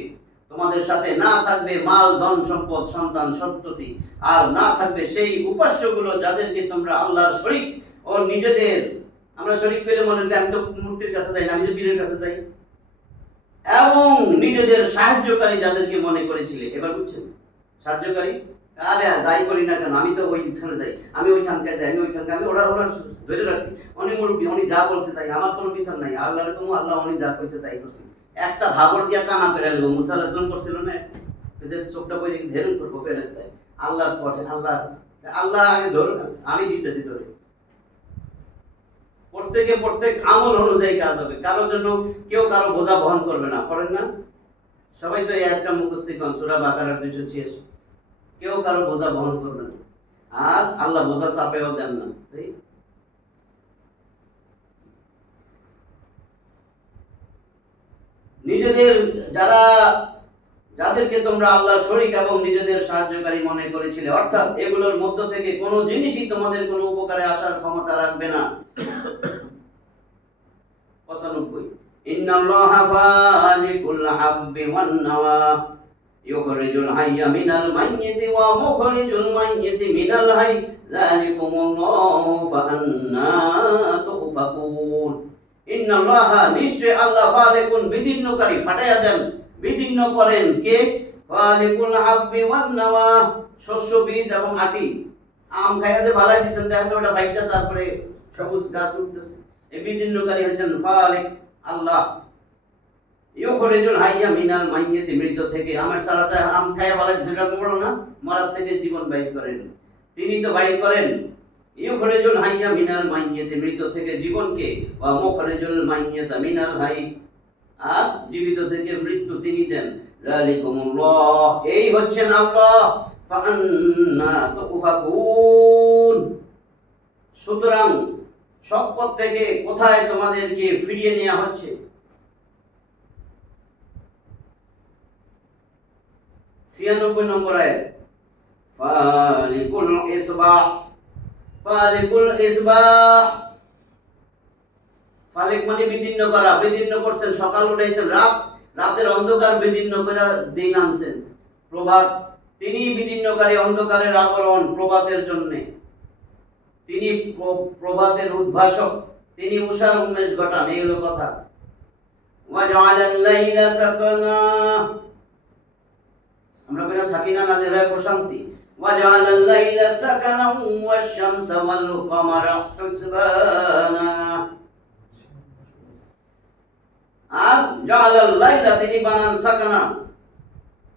তোমাদের সাথে না থাকবে মাল, ধন, সম্পদ, সন্তান, সন্ততি, আর না থাকবে সেই উপাস্যগুলো যাদেরকে তোমরা আল্লাহর শরীক ও নিজেদের, আমরা শরীক পেলে মনে করি আমি তো মূর্তির কাছে যাই না, আমি যে পীরের কাছে যাই, এবং নিজেদের সাহায্যকারী যাদেরকে মনে করেছিলে। এবার বুঝছেন? সাহায্যকারী, আরে যাই করি না কেন, আমি তো ওইখানে যাই, আমি ওইখানকার যাই, আমি ওইখানকার, আমি ওরা ধরে রাখছি। উনি মুরব্বী, উনি যা বলছে তাই, আমার কোনো বিচার নাই। আল্লাহর কোনো আল্লাহ উনি যা কইছে তাই করছি। একটা ধাবর দিয়া কানা করে আনবো, মুসা আলাইহিস সালাম করছিল না, যে চোখটা বই রেখে ঝেরুন করবো ফেরেশতায়। আল্লাহর পরে আল্লাহ, আল্লাহ আগে ধরুন, আমি দিতেছি ধরে। প্রত্যেক আমল অনুযায়ী কাজ হবে, কারোর জন্য কেউ কারো বোঝা বহন করবে না। করেন না সবাই তো? এই একটা মুখস্থি করেন, সূরা বাকারার 286, কেউ কারো বোঝা বহন করবে না, আর আল্লাহ বোঝা চাপেও দেন না। নিজেদের যাদেরকে তোমরা আল্লাহর শরীক এবং নিজেদের সাহায্যকারী মনে করেছিলে, অর্থাৎ এগুলোর মধ্য থেকে কোনো জিনিসই তোমাদের কোনো উপকারে আসার ক্ষমতা রাখবে না। 95, ইন্নাল্লাহা ফালিকুল হাব্বি ওয়ান নাওয়া ইউখরিজুল হাইয়া মিনাল মাইয়িতি ওয়া মুখরিজুল মাইয়িতি মিনাল হাই যালিকুমুল্লাহু ফাআন্না তুফাকুন। ইন্নাল্লাহা নিশ্চয় আল্লাহ ফালিকুন বিদীর্ণকারী, ফাটাইয়া দেন, বিদীর্ণ করেন কে? ফালিকুল হাব্বি ওয়ান নাওয়া, শস্য বীজ এবং আটি। আম খাইয়া যে ভালাই দিচ্ছেন, দেখেন ওটা বাইকটা তারপরে সবুজ গাছ উঠতেছে। এই বিদীর্ণকারী হচ্ছেন ফালিক আল্লাহ। ইউখরিজুল হাইয়া মিনাল মাইয়িতি, মৃত থেকে। আমের ছাড়াতে আম খাইয়া ভালাই দিচ্ছেন, এটা বড় না? মরার থেকে জীবন বাইর করেন, তিনি তো বাইর করেন। ইউখরিজুল হাইয়া মিনাল মাইয়িতি, মৃত থেকে জীবনকে। ওয়া মুখরিজুল মাইয়িতা মিনাল হাই, আর জীবিত থেকে মৃত্যু তিনি দেন। যালিকুমুল্লাহ, এই হচ্ছেন আল্লাহ। ফাআন্না তুফাকুন, সুতরাং সৎপথ থেকে কোথায় তোমাদেরকে ফিরিয়ে নেওয়া হচ্ছে? 96 নম্বর আয়াত। ফালিকুল ইসবাহ, ফালিকুল ইসবাহ, ফালিক মানে বিদীর্ণ করা, বিদীর্ণ করছেন। সকাল উঠাইছেন, রাতের অন্ধকার বিদীর্ণ করে দিন আনছেন। প্রভাত, তিনি বিদীর্ণকারী, অন্ধকারের আবরণ প্রভাতের জন্য। তিনি প্রভাতের উদ্ভাসক, তিনি উষার উন্মেষ ঘটান, এই হলো কথা। ওয়াজআলাল লাইলা সাকানা, আমরা বলি সাকিনা নাযিল হয় প্রশান্তি। ওয়াজআলাল লাইলা সাকানা ওয়াশ শামসা ওয়াল কমারা হুসবানা, আর জাআলাল লাইলা, তিনি বানান সাকানা,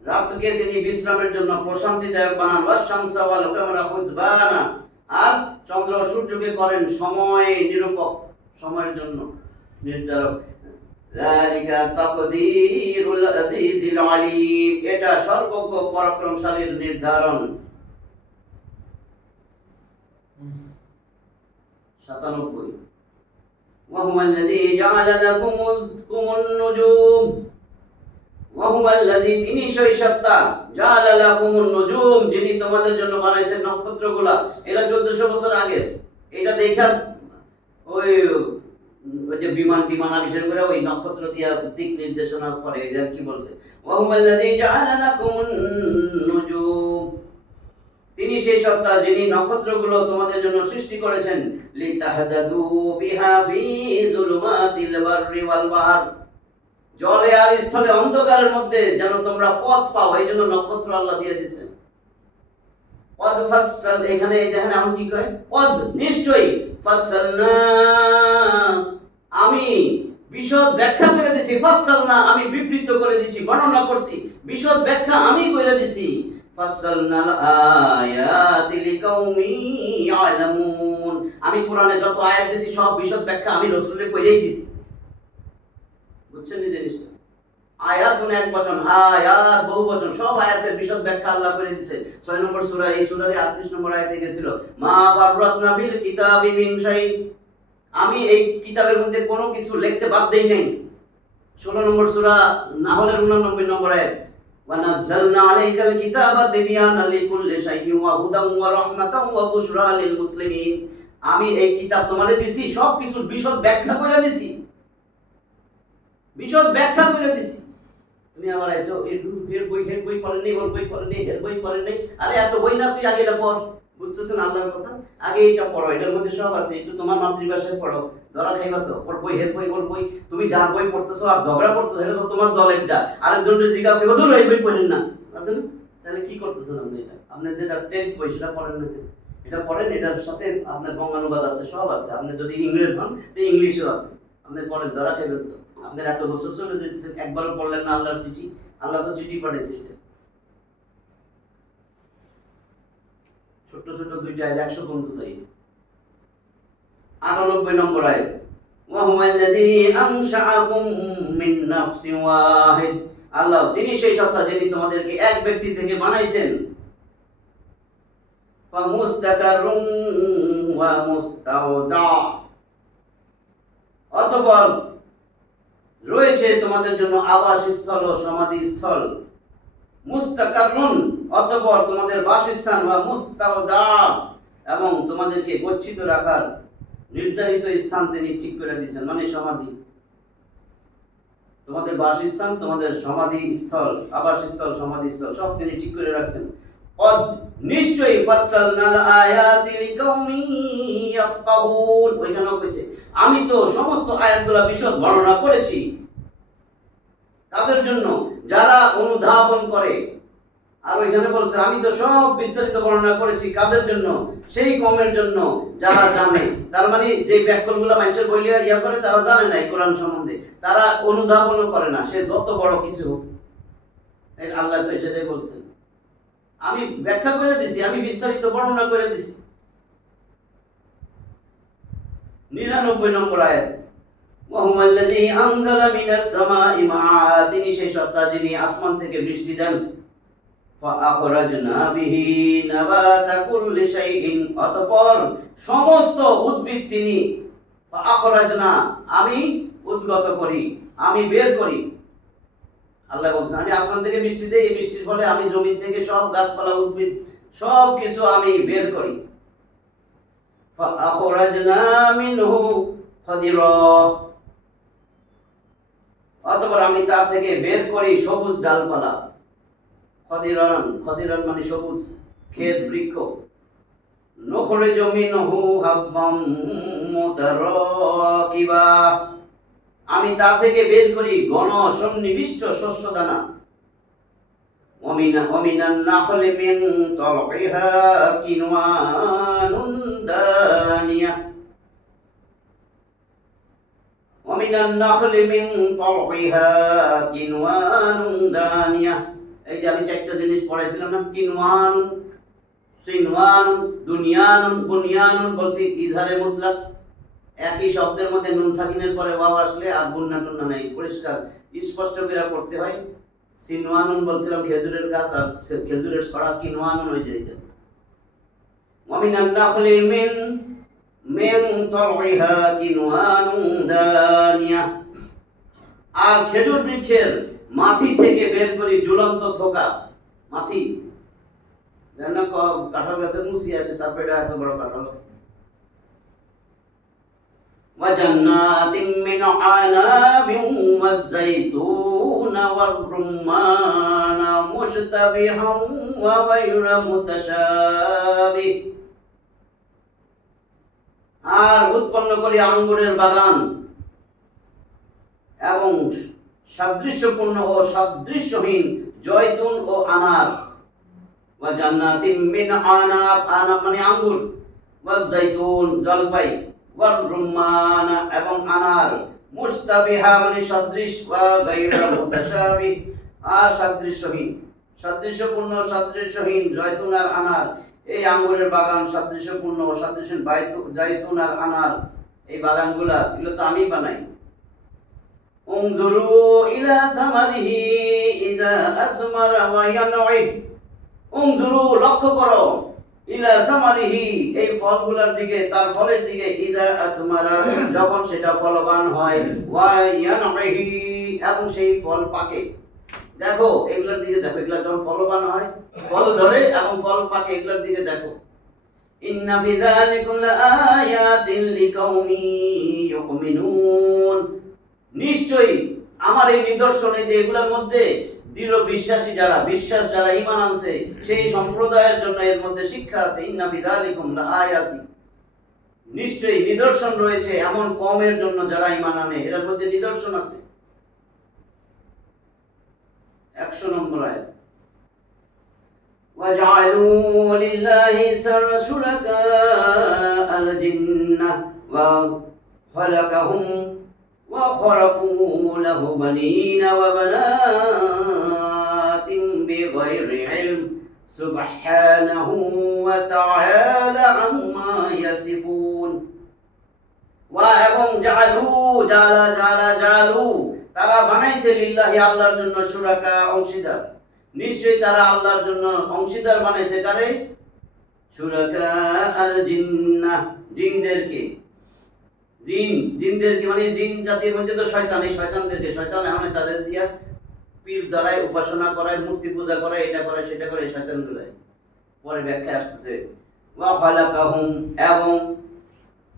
রাতকে তিনি বিশ্রামের জন্য প্রশান্তিদায়ক বানান। ওয়াশ শামসা ওয়াল কমারা হুসবানা, আর চন্দ্র সূর্যকে করেন সময় নিরূপক, সময়ের জন্য নির্ধারক। যালিকা তাকদীরুল আজিজিল আলীম, এটা সর্বজ্ঞ পরাক্রমশালীর নির্ধারণ। 97। ওয়া হুয়াল্লাযী জাআলা লাকুমুন নুজুম, ওয়া হুয়াল্লাযী, তিনি সেই সত্তা, জাআলা লাকুমুন নুজুম, যিনি তোমাদের জন্য বানাইছেন নক্ষত্রগুলা। এটা 1400 বছর আগের। এটা দেখা ওই যে বিমান আবিষ্কার করে ওই নক্ষত্র দিয়া দিক নির্দেশনা করে, এদের কি বলছে? ওয়া হুয়াল্লাযী জাআলা লাকুমুন নুজুম, তিনি সেই সত্তা যিনি নক্ষত্রগুলো তোমাদের জন্য সৃষ্টি করেছেন। লিতাহদাদু বিহা ফি যুলুমাতিল বাররি ওয়াল বাহর, জলে আর স্থলে অন্ধকারের মধ্যে যেন তোমরা পথ পাও, এই জন্য নক্ষত্র আল্লাহ দিয়ে দিয়েছেন। কদ ফাসসাল, এখানে দেখেন এখন কি কয়? কদ, নিশ্চয়ই, ফাসসালনা, আমি বিশদ ব্যাখ্যা করে দিয়েছি। ফাসসালনা, আমি বিবৃত করে দিয়েছি, বর্ণনা করছি, বিশদ ব্যাখ্যা আমি করে দিয়েছি। ফাসসালনাল আয়াতি লিকাউমি ইয়ালামুন, আমি কোরআনে যত আয়াত দিয়েছি সব বিশদ ব্যাখ্যা আমি রাসূলকে কইরেই দিয়েছি। বুঝছেন এই জিনিসটা? আয়াত মানে এক বচন, আয়াত বহু বচন, সব আয়াতের বিশদ ব্যাখ্যা আল্লাহ করে দিয়েছে। 6 নম্বর সূরা, এই সূরার 38 নম্বর আয়াতে গেছিল, মা ফাররাতনা ফিল কিতাবি মিন শাই, আমি এই কিতাবের মধ্যে কোনো কিছু লিখতে বাদ দেই নাই। 16 নম্বর সূরা নাহলের 89 নম্বর আয়াত, ওয়া নাযালনা আলাইকাল কিতাবা তিবয়ানান লিকুল্লি শাইইন ওয়া হুদাম ওয়া রাহমাতান ওয়া বুশরা লিল মুসলিমিন, আমি এই কিতাব তোমারে দিছি, সব কিছুর বিশদ ব্যাখ্যা করে দিছি, বিশদ ব্যাখ্যা করে দিছি। তুমি আবার আইছো এর বই পড়েন নাই, ওর বই পড়েন নাই, এর বই পড়েন নাই। আরে এত বই না, তুই আগে এটা পড়, বুঝতেছেন আল্লাহর কথা? আগে এটা পড়ো, এটার মধ্যে সব আছে, একটু তোমার মাতৃভাষায় পড়ো, ধরা খাইবা তো। ওর বই, এর বই, ওর বই, তুমি যার বই পড়তেছো আর ঝগড়া করতেছো, এটা তো তোমার দলেরটা। আরেকজনের জিজ্ঞাসা করবো, ধরো এই বই পড়েন না, আছে না? তাহলে কি করতেছেন আপনি? এটা আপনার যেটা টেক্সট বই সেটা পড়েন না, এটা পড়েন, এটার সাথে আপনার বঙ্গানুবাদ আছে, সব আছে। আপনি যদি ইংরেজ হন তো ইংলিশও আছে, আপনি পড়েন, ধরা খাইবেন তো। আপনার এত বছর চলে যেতেছে, একবারও পড়লেন না আল্লাহর চিঠি? আল্লাহ তো চিঠি পাঠিয়েছে। ছোট ছোট দুইটা আয়াত, 100 পর্যন্ত চাই। 98 নম্বর আয়াত, ওয়া হুয়াল্লাযী আনশাআকুম মিন নাফসিন ওয়াহিদ, আল্লাহ তিনি সেই সত্তা যিনি তোমাদেরকে এক ব্যক্তি থেকে বানাইছেন। ফা মুস্তাকাররুন ওয়া মুস্তাওদা, অতঃপর রয়েছে তোমাদের জন্য আবাসস্থল ও সমাধিস্থল। মুস্তাকাররুন, অতঃপর তোমাদের বাসস্থান, বা মুস্তাওদা, এবং তোমাদেরকে গচ্ছিত রাখার নির্ধারিত স্থান তিনি ঠিক করে দিয়েছেন, মানে সমাধি। তোমাদের বাসস্থান, তোমাদের সমাধিস্থল, আবাসস্থল, সমাধিস্থল সব তিনি ঠিক করে রাখছেন। কদ নিশ্চয়ই ফাসসালনাল আয়াতি লিকাউমি ইয়াফকাহুন, ওইখানেও কইছে আমি তো সমস্ত আয়াতগুলা বিশদ বর্ণনা করেছি তাদের জন্য যারা অনুধাবন করে। আর ওইখানে বলছে আমি তো সব বিস্তারিত বর্ণনা করেছি কাদের জন্য, সেই কমের জন্য যারা জানে। তার মানে যে ব্যাকরণগুলো মানুষের বলিয়া ইয়া করে তারা জানে না এই কোরআন সম্বন্ধে, তারা অনুধাবনও করে না, সে যত বড় কিছু হোক। আল্লাহ তো সেটাই বলছেন, আমি ব্যাখ্যা করে দিছি, আমি বিস্তারিত বর্ণনা করে দিছি। 99 নম্বর আয়াত, ওয়াহুয়াল্লাযী আনজালা মিনাস সামাই মাআ, তিনি সেই সত্তা যিনি আসমান থেকে বৃষ্টি দেন। ফাআখরাজনা বিহি নাবাতা কুল্লি শাইইন, অতঃপর সমস্ত উদ্ভিদ তিনি ফাআখরাজনা, আমি উদ্গত করি, আমি বের করি। আল্লাহ বলছেন আমি আসমান থেকে বৃষ্টি দেই, এই বৃষ্টির ফলে আমি জমি থেকে সব গাছপালা উদ্ভিদ সব কিছু আমি বের করি। ফাআখরাজনা মিনহু খাদিরা, অতঃপর আমি তা থেকে বের করি সবুজ ডালপালা। খদিরান, খদিরান মানে সবুজ ক্ষেত বৃক্ষ। নুখরিজু মিনহু হাব্বাম মুতারাকিবা, আমি তা থেকে বের করি ঘন সন্নিবিষ্ট শস্য দানা। ওয়ামিনান নাখলি মিন তালইহা কিনওয়ানুন দানিয়া, ওয়ামিনান নাখলি মিন তালইহা কিনওয়ানুন দানিয়া। এই যে আমি চারটা জিনিস পড়াইছিলাম না, কিনওয়ানুন, সিনওয়ানুন, দুনিয়ানুন, বুনিয়ানুন, বলছি ইজহারে মুতলাক। একই শব্দের মধ্যে নুন সাকিনের পরে ওয়াও আসলে আর গুন্না টুন্না নাই, পরিষ্কার স্পষ্ট করে পড়তে হয়। সিনওয়ানুন বলছিলাম খেজুরের গাছ, আর খেজুরের ছড়া কিনওয়ানুন হয়ে যায়। ওয়ামিনান নাখলি মিন তালইহা কিনওয়ানুন দানিয়া, আর খেজুর বৃক্ষের মাথি থেকে বের করি ঝুলন্ত থোকা। মাথি জানেন না, কাঁঠাল গাছের মুসি আছে, তারপরে এটা এত বড় কাঁঠাল। ওয়াজান্নাতিম মিন আনাবিন ওয়াযাইতুনা ওয়ার-রুম্মানা মুশতাবিহান ওয়া গায়রা মুতাশাবিহ, আর উৎপন্ন করি আঙ্গুরের বাগান এবং সাদৃশ্যপূর্ণ ও সাদৃশ্যহীন জয়তুন ও আনার। ওয়া জান্নাতিম মিন আনাব, আনাব মানে আঙ্গুর, ওয়া জাইতুন জলপাই, ওয়ার রুম্মানা এবং আনার, মুশতাবিহা মানে সদৃশ, ওয়া গায়রা মুতাশাবিহ আর সাদৃশ্যহীন। সাদৃশ্যপূর্ণ সাদৃশ্যহীন জয়তুন আর আনার, এই আঙ্গুরের বাগান সাদৃশ্যপূর্ণ ও সাদৃশ্যহীন জয়তুন আর আনার, এই বাগানগুলা এগুলো তো আমি বানাই। উনজুরু ইলা সামারিহি ইযা আসমারা ওয়া ইয়ানঈ, উনজুরু লক্ষ্য করো, ইলা সামারিহি এই ফলগুলোর দিকে, তার ফলের দিকে, ইযা আসমারা যখন সেটা ফলবান হয়, ওয়া ইয়ানঈ এবং সেই ফল পাকে। দেখো এগুলোর দিকে দেখো, এগুলো যখন ফলবান হয়, ফল ধরে এবং ফল পাকে, এগুলোর দিকে দেখো। ইন্না ফি যালিকুম লাআয়াতিন লিকাউমি ইউমিনুন, নিশ্চয়ই আমার এই নিদর্শনে যে এগুলোর মধ্যে দৃঢ় বিশ্বাসী যারা, যারা ঈমান আনছে সেই সম্প্রদায়ের জন্য এর মধ্যে শিক্ষা আছে। ইন্না ফি যালিকুম লাআয়াতি, নিশ্চয়ই নিদর্শন রয়েছে এমন কওমের জন্য যারা ঈমান আনে, এর মধ্যে নিদর্শন আছে। 100 নম্বর আয়াত, ওয়াজআলু লিল্লাহি শুরাকা আল জিন্নাহ ওয়া খালাকাহুম ওয়া খারাকু লাহু বানিনা ওয়া বানাতিন বিগাইরি ইলম সুবহানাহু ওয়া তাআলা আম্মা ইয়াসিফুন। ওয়া এবং জালু জালু তারা বানাইছে লিল্লাহি আল্লাহর জন্য শুরাকা অংশীদার, নিশ্চয়ই তারা আল্লাহর জন্য অংশীদার বানাইছে। কারে? শুরাকা আল জিন্নাহ, জিনদেরকে। জিনদেরকে মানে জিন জাতির মধ্যে তো শয়তান, এই শয়তানদেরকে, শয়তান এখন তাদের দিয়া পীর দ্বারাই উপাসনা করায়, মূর্তি পূজা করে, এটা করে সেটা করে, এই শয়তানগুলাই পরে ব্যাখ্যা আসতেছে। ওয়া খালাকাহুম এবং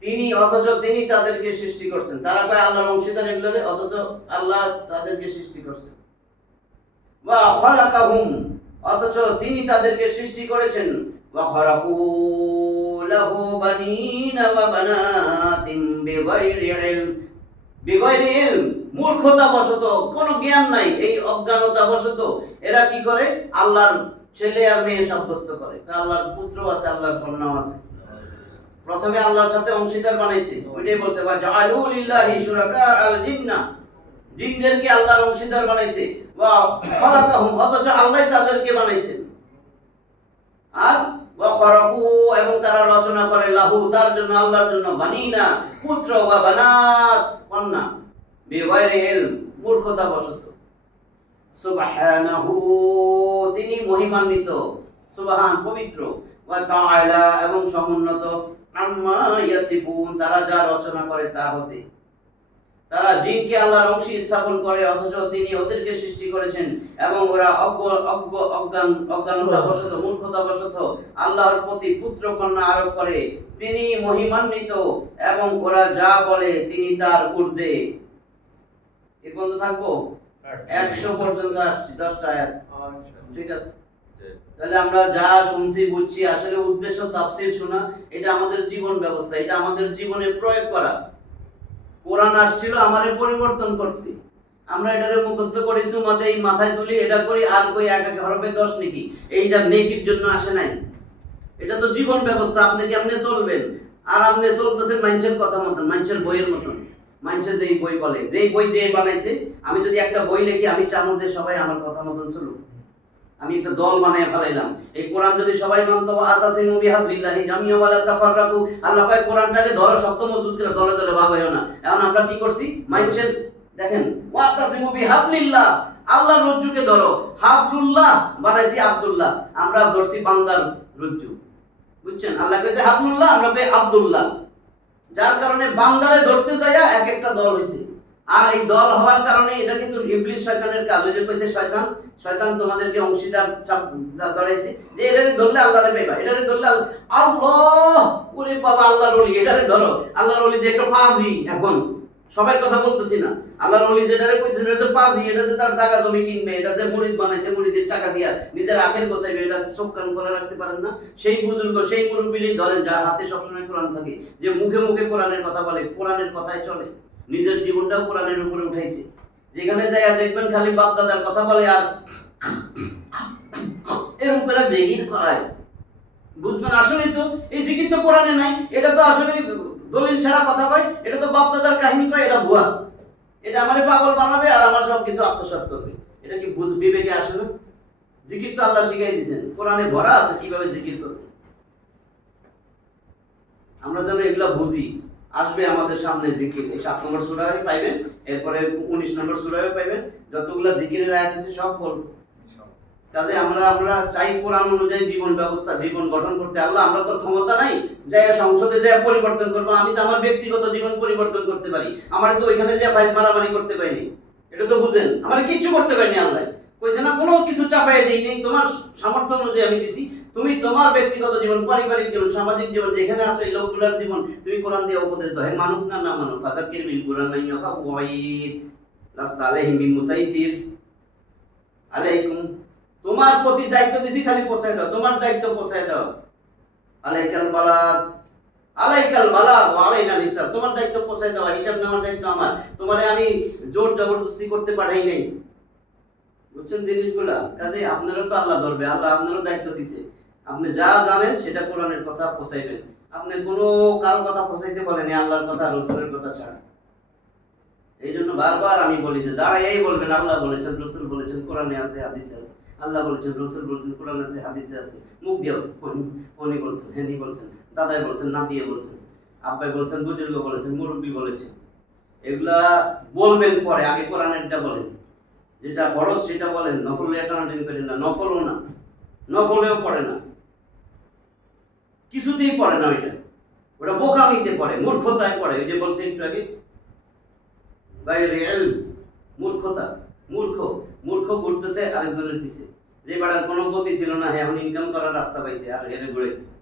তিনি অথচ তিনি তাদেরকে সৃষ্টি করছেন। তারা কয় আল্লাহর অংশীদার এগুলোরে, অথচ আল্লাহ তাদেরকে সৃষ্টি করছেন। ওয়া খালাকাহুম, অথচ তিনি তাদেরকে সৃষ্টি করেছেন। ওয়া খারাকু লাহু বানিনা ওয়া বানাতিন বিগাইরি ইলম, বিগাইরি ইলম, মূর্খতা বশত, কোনো জ্ঞান নাই, এই অজ্ঞানতা বশত এরা কি করে আল্লাহর ছেলে আর মেয়ে সাব্যস্ত করে। আল্লাহর পুত্র আছে, আল্লাহর কন্যাও আছে। প্রথমে আল্লাহর সাথে অংশীদার বানাইছে, ওইটাই বলছে ওয়া জাআলু লিল্লাহি শুরাকা আল জিন্না, জিনদেরকে আল্লাহর অংশীদার বানাইছে। ওয়া খালাকাহুম, অথচ আল্লাহ তাদেরকে বানাইছেন। আর ওয়া খারাকু, এবং তারা রচনা করে লাহু, তার জন্য, আল্লাহর জন্য, বানিনা, পুত্র, ওয়া বানাত, কন্যা, বিগাইরি ইলম, মূর্খতা বশত। সুবহানাহু, তিনি মহিমান্বিত, সুবহান, পবিত্র, ওয়া তাআলা, এবং সমুন্নত, আম্মা ইয়াসিফুন, তারা যা রচনা করে তা হতে। তারা জিনকে আল্লাহর অংশী স্থাপন করে, অথচ তিনি ওদেরকে সৃষ্টি করেছেন, এবং ওরা অজ্ঞানতাবশত, মূর্খতাবশত আল্লাহর প্রতি পুত্র কন্যা আরোপ করে। তিনি মহিমান্বিত, এবং ওরা যা বলে তিনি তার ঊর্ধ্বে। এ পর্যন্ত থাকবো, 100 পর্যন্ত আসছি, 10টা আয়াত, ঠিক আছে? তাহলে আমরা যা শুনছি বুঝছি, আসলে উদ্দেশ্য তাফসীর শোনা, এটা আমাদের জীবন ব্যবস্থা, এটা আমাদের জীবনে প্রয়োগ করা। কোরআন আসছিল আমারে পরিবর্তন করতে, আমরা এটারে মুখস্থ করেছি, এই মাথায় তুলি, এটা করি, আর কই এক এক হরফে 10 নেকি, এইটা নেকির জন্য আসে নাই। এটা তো জীবন ব্যবস্থা, আপনি কেমনে চলবেন, আর আপনি চলতেছেন মানুষের কথা মতন, মানুষের বইয়ের মতন। মানুষের যেই বই বলে, যেই বই যে বানাইছে, আমি যদি একটা বই লিখি, আমি চামো যে সবাই আমার কথা মতন চলুক, আমি একটা দল বানায় ফেলাইলাম। এই কোরআন যদি সবাই মানতো, আতাসিমু বিহাবলিল্লাহি জামিআ ওয়া লা তাফাররাকু, আল্লাহ কয় কোরআনটাকে ধরো শক্ত মজবুত করে, দলে দলে ভাগ হইও না। এখন আমরা কি করছি, মানুষের দেখেন, ওয়াতাসিমু বিহাবলিল্লাহ, আল্লাহর রজ্জুকে ধরো, হাবলুল্লাহ বানাইছি আব্দুল্লাহ, আমরা ধরছি বান্দার রজ্জু, বুঝছেন? আল্লাহ কইছে হাবলুল্লাহ, আমরা কই আব্দুল্লাহ, যার কারণে বান্দারে ধরতে যাইয়া এক একটা দল হইছে। আর এই দল হওয়ার কারণে এটা কিন্তু ইবলিস শয়তানের কাজ। ওই যে কইছে শয়তান তোমাদেরকে অংশীদার ধরাইছে, যে এটারে ধরলে আল্লাহরে পাইবা, এটারে ধরলে আল্লাহ, ওরে বাবা আল্লাহর ওলি, এটারে ধরো। আল্লাহর ওলি যে একটা পাজি, এখন সবাই কথা বলতেছি না, আল্লাহর ওলি যেটারে কইছে এটা যে পাজি, এটা যে তার জায়গা জমি কিনবে, এটা যে মুরিদ বানাইছে, মুরিদের টাকা দিয়া নিজের আখের গোছাইবে, এটা চোখ কান করে রাখতে পারেন না। সেই বুজুর্গ, সেই মুরব্বিরই ধরেন, যার হাতে সবসময় কোরআন থাকে, যে মুখে মুখে কোরআনের কথা বলে, কোরআনের কথাই চলে, নিজের জীবনটাও কোরআনের উপরে উঠাইছে। যেখানে যাইয়া দেখবেন খালি বাপ দাদার কথা বলে আর এরকম করে জিকির করায়, বুঝবেন আসলে তো এই জিকির তো কোরআনে নাই, এটা তো আসলে দলিল ছাড়া কথা কয়, এটা তো বাপ দাদার কাহিনী কয়, এটা ভুয়া, এটা আমারে পাগল বানাবে আর আমার সব কিছু আত্মসাৎ করবে। এটা কি বিবেকে আসে না? জিকির তো আল্লাহ শিখাই দিয়েছেন, কোরআনে ভরা আছে কিভাবে জিকির করবে। আমরা যেন এগুলা বুঝি। আসবে আমাদের সামনে জিকির, এই 7 নম্বর সূরায় পাইবেন, এরপরে 19 নম্বর সূরায় পাইবেন, যতগুলা জিকিরের আয়াত আছে সব বলবো। কাজে আমরা চাই কোরআন অনুযায়ী জীবন ব্যবস্থা, জীবন গঠন করতে। আল্লাহ, আমরা তো ক্ষমতা নাই যাই সংসদে যাই পরিবর্তন করবো, আমি তো আমার ব্যক্তিগত জীবন পরিবর্তন করতে পারি, আমার তো ওইখানে যাই ভাই মারামারি করতে পারিনি, এটা তো বুঝেন, আমার কিচ্ছু করতে পারিনি। আল্লাহ কইছে না, কোনো কিছু চাপাই দেই নেই, তোমার সামর্থ্য অনুযায়ী আমি দিছি, তুমি তোমার ব্যক্তিগত জীবন, পারিবারিক জীবন, সামাজিক জীবন, যেখানে আসবে লোকগুলার জীবন, তুমি কোরআন দিয়ে উপদেশ দাও, হে মানুক না মানুক, ফাযাক্কির বিল কুরআন মান ইয়াখাফু ওয়াঈদ লাস্তা আলাইহিম বিমুসাইতির আলাইকুম, তোমার প্রতি দায়িত্ব দিছি, খালি পৌঁছায় দাও, তোমার দায়িত্ব পৌঁছায় দাও। আলাইকাল বালাগ ওয়া আলাইনাল হিসাব, তোমার দায়িত্ব পৌঁছায় দেওয়া, হিসাব নেওয়ার দায়িত্ব আমার, তোমারে আমি জোর জবরদস্তি করতে পাঠাই নাই, বুঝছেন জিনিসগুলা? কাজে আপনারও তো আল্লাহ ধরবে, আল্লাহ আপনারও দায়িত্ব দিছে, আপনি যা জানেন সেটা কোরআনের কথা পৌঁছাইবেন। আপনি কোনো কারো কথা পৌঁছাইতে বলেন আল্লাহর কথা, রাসূলের কথা ছাড়া। এই জন্য বারবার আমি বলি যে দাঁড়াই বলবেন, আল্লাহ বলেছেন, রাসূল বলেছেন, কোরআনে আছে, হাদিসে আছে, আল্লাহ বলেছেন, রাসূল বলেছেন, কোরআনে আছে, হাদিসে আছে, মুখ দিয়ে উনি বলছেন, হেনি বলছেন, দাদাই বলছেন, নাতিয়ে বলছেন, আব্বাই বলছেন, বুজুর্গ বলেছেন, মুরব্বী বলেছেন, এগুলা বলবেন পরে, আগে কোরআনেরটা বলেন, যেটা ফরজ সেটা বলেন, নফল টানাটানি করেন না, নফলও না, নফলেও পড়ে না, কিছুতেই পড়ে না, ওটা বোকামিতে পড়ে, মূর্খতায় পড়ে। ওই যে বলছে একটু আগে, গায়রে ইলম, মূর্খতা, মূর্খ ঘুরতেছে আরেকজনের পিছে, যে বেড়ার কোনো গতি ছিল না, এখন ইনকাম করার রাস্তা পাইছে আর হেরে ঘুরাইতেছে।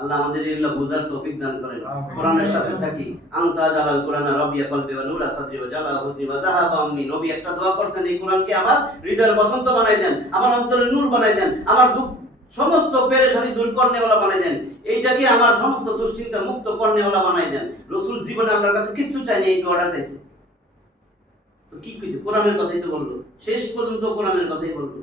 আল্লাহ আমাদের এগুলো বুঝার তৌফিক দান করেন। আমিন। কোরআনের সাথে থাকি। আনতা জালাল কোরআন রাবিয়া কলবি ওয়া নূরা সাদরি ওয়া জালা হুজনি ওয়া যাহাবা আম্মি। নবী একটা দোয়া করছেন, এই কোরআনকে আমার হৃদয়ের বসন্ত বানাই দেন, আমার অন্তরের নূর বানাই দেন, আমার দুঃখ সমস্ত পেরেশানি দূর করনেওয়ালা বানাই দেন, এইটাকে আমার সমস্ত দুশ্চিন্তা মুক্ত করনেওয়ালা বানাই দেন। রাসূল জীবনে আল্লাহর কাছে কিছু চাইনি, এই দোয়াটা চাইছে। তো কি কইছে? কোরআনের কথাই তো বললো, শেষ পর্যন্ত কোরআনের কথাই বললো।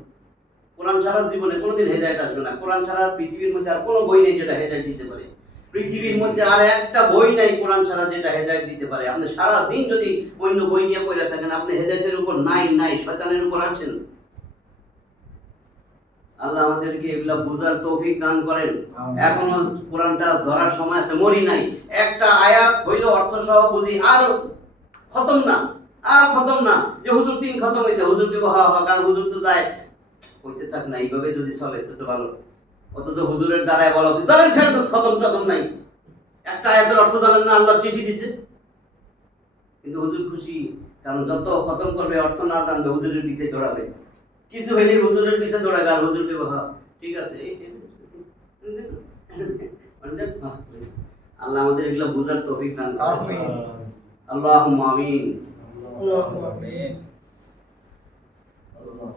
কোরআন ছাড়া জীবনে কোনোদিন হেদায়েত আসবে না। কোরআন ছাড়া পৃথিবীর মধ্যে আর কোনো বই নেই যেটা হেদায়েত দিতে পারে। পৃথিবীর মধ্যে আর একটা বই নাই কোরআন ছাড়া যেটা হেদায়েত দিতে পারে। আপনি সারা দিন যদি অন্য বই নিয়ে পড়ে থাকেন, আপনি হেদায়েতের উপর নাই শয়তানের উপর আছেন। আল্লাহ আমাদেরকে এগুলা বুঝার তৌফিক দান করেন। আমিন। এখনো কোরআনটা ধরার সময় আছে, মরি নাই। একটা আয়াত হইলো অর্থ সহ বুঝি, আর খতম না যে হুজুর 3 খতম হয়েছে, হুজুর বিবাহ কারণ হুজুর তো যায় হইতে থাক না, এইভাবে যদি চলে তো ভালো। অথচ হুজুরের দ্বারাই বলা উচিত ধরেন খতম নাই, একটা আয়াতের অর্থ জানেন না, আল্লাহ চিঠি দিছে। কিন্তু হুজুর খুশি, কারণ যত খতম করবে অর্থ না জানবে হুজুরের পিছে দৌড়াবে, কিছু হইলে হুজুরের পিছে দৌড়াবে আর হুজুর বিবাহ ঠিক আছে। আল্লাহ আমাদের এগুলো বুঝার তৌফিক দান করেন। আমিন। আল্লাহুম্মা আমিন। আল্লাহুম্মা আমিন। আল্লাহ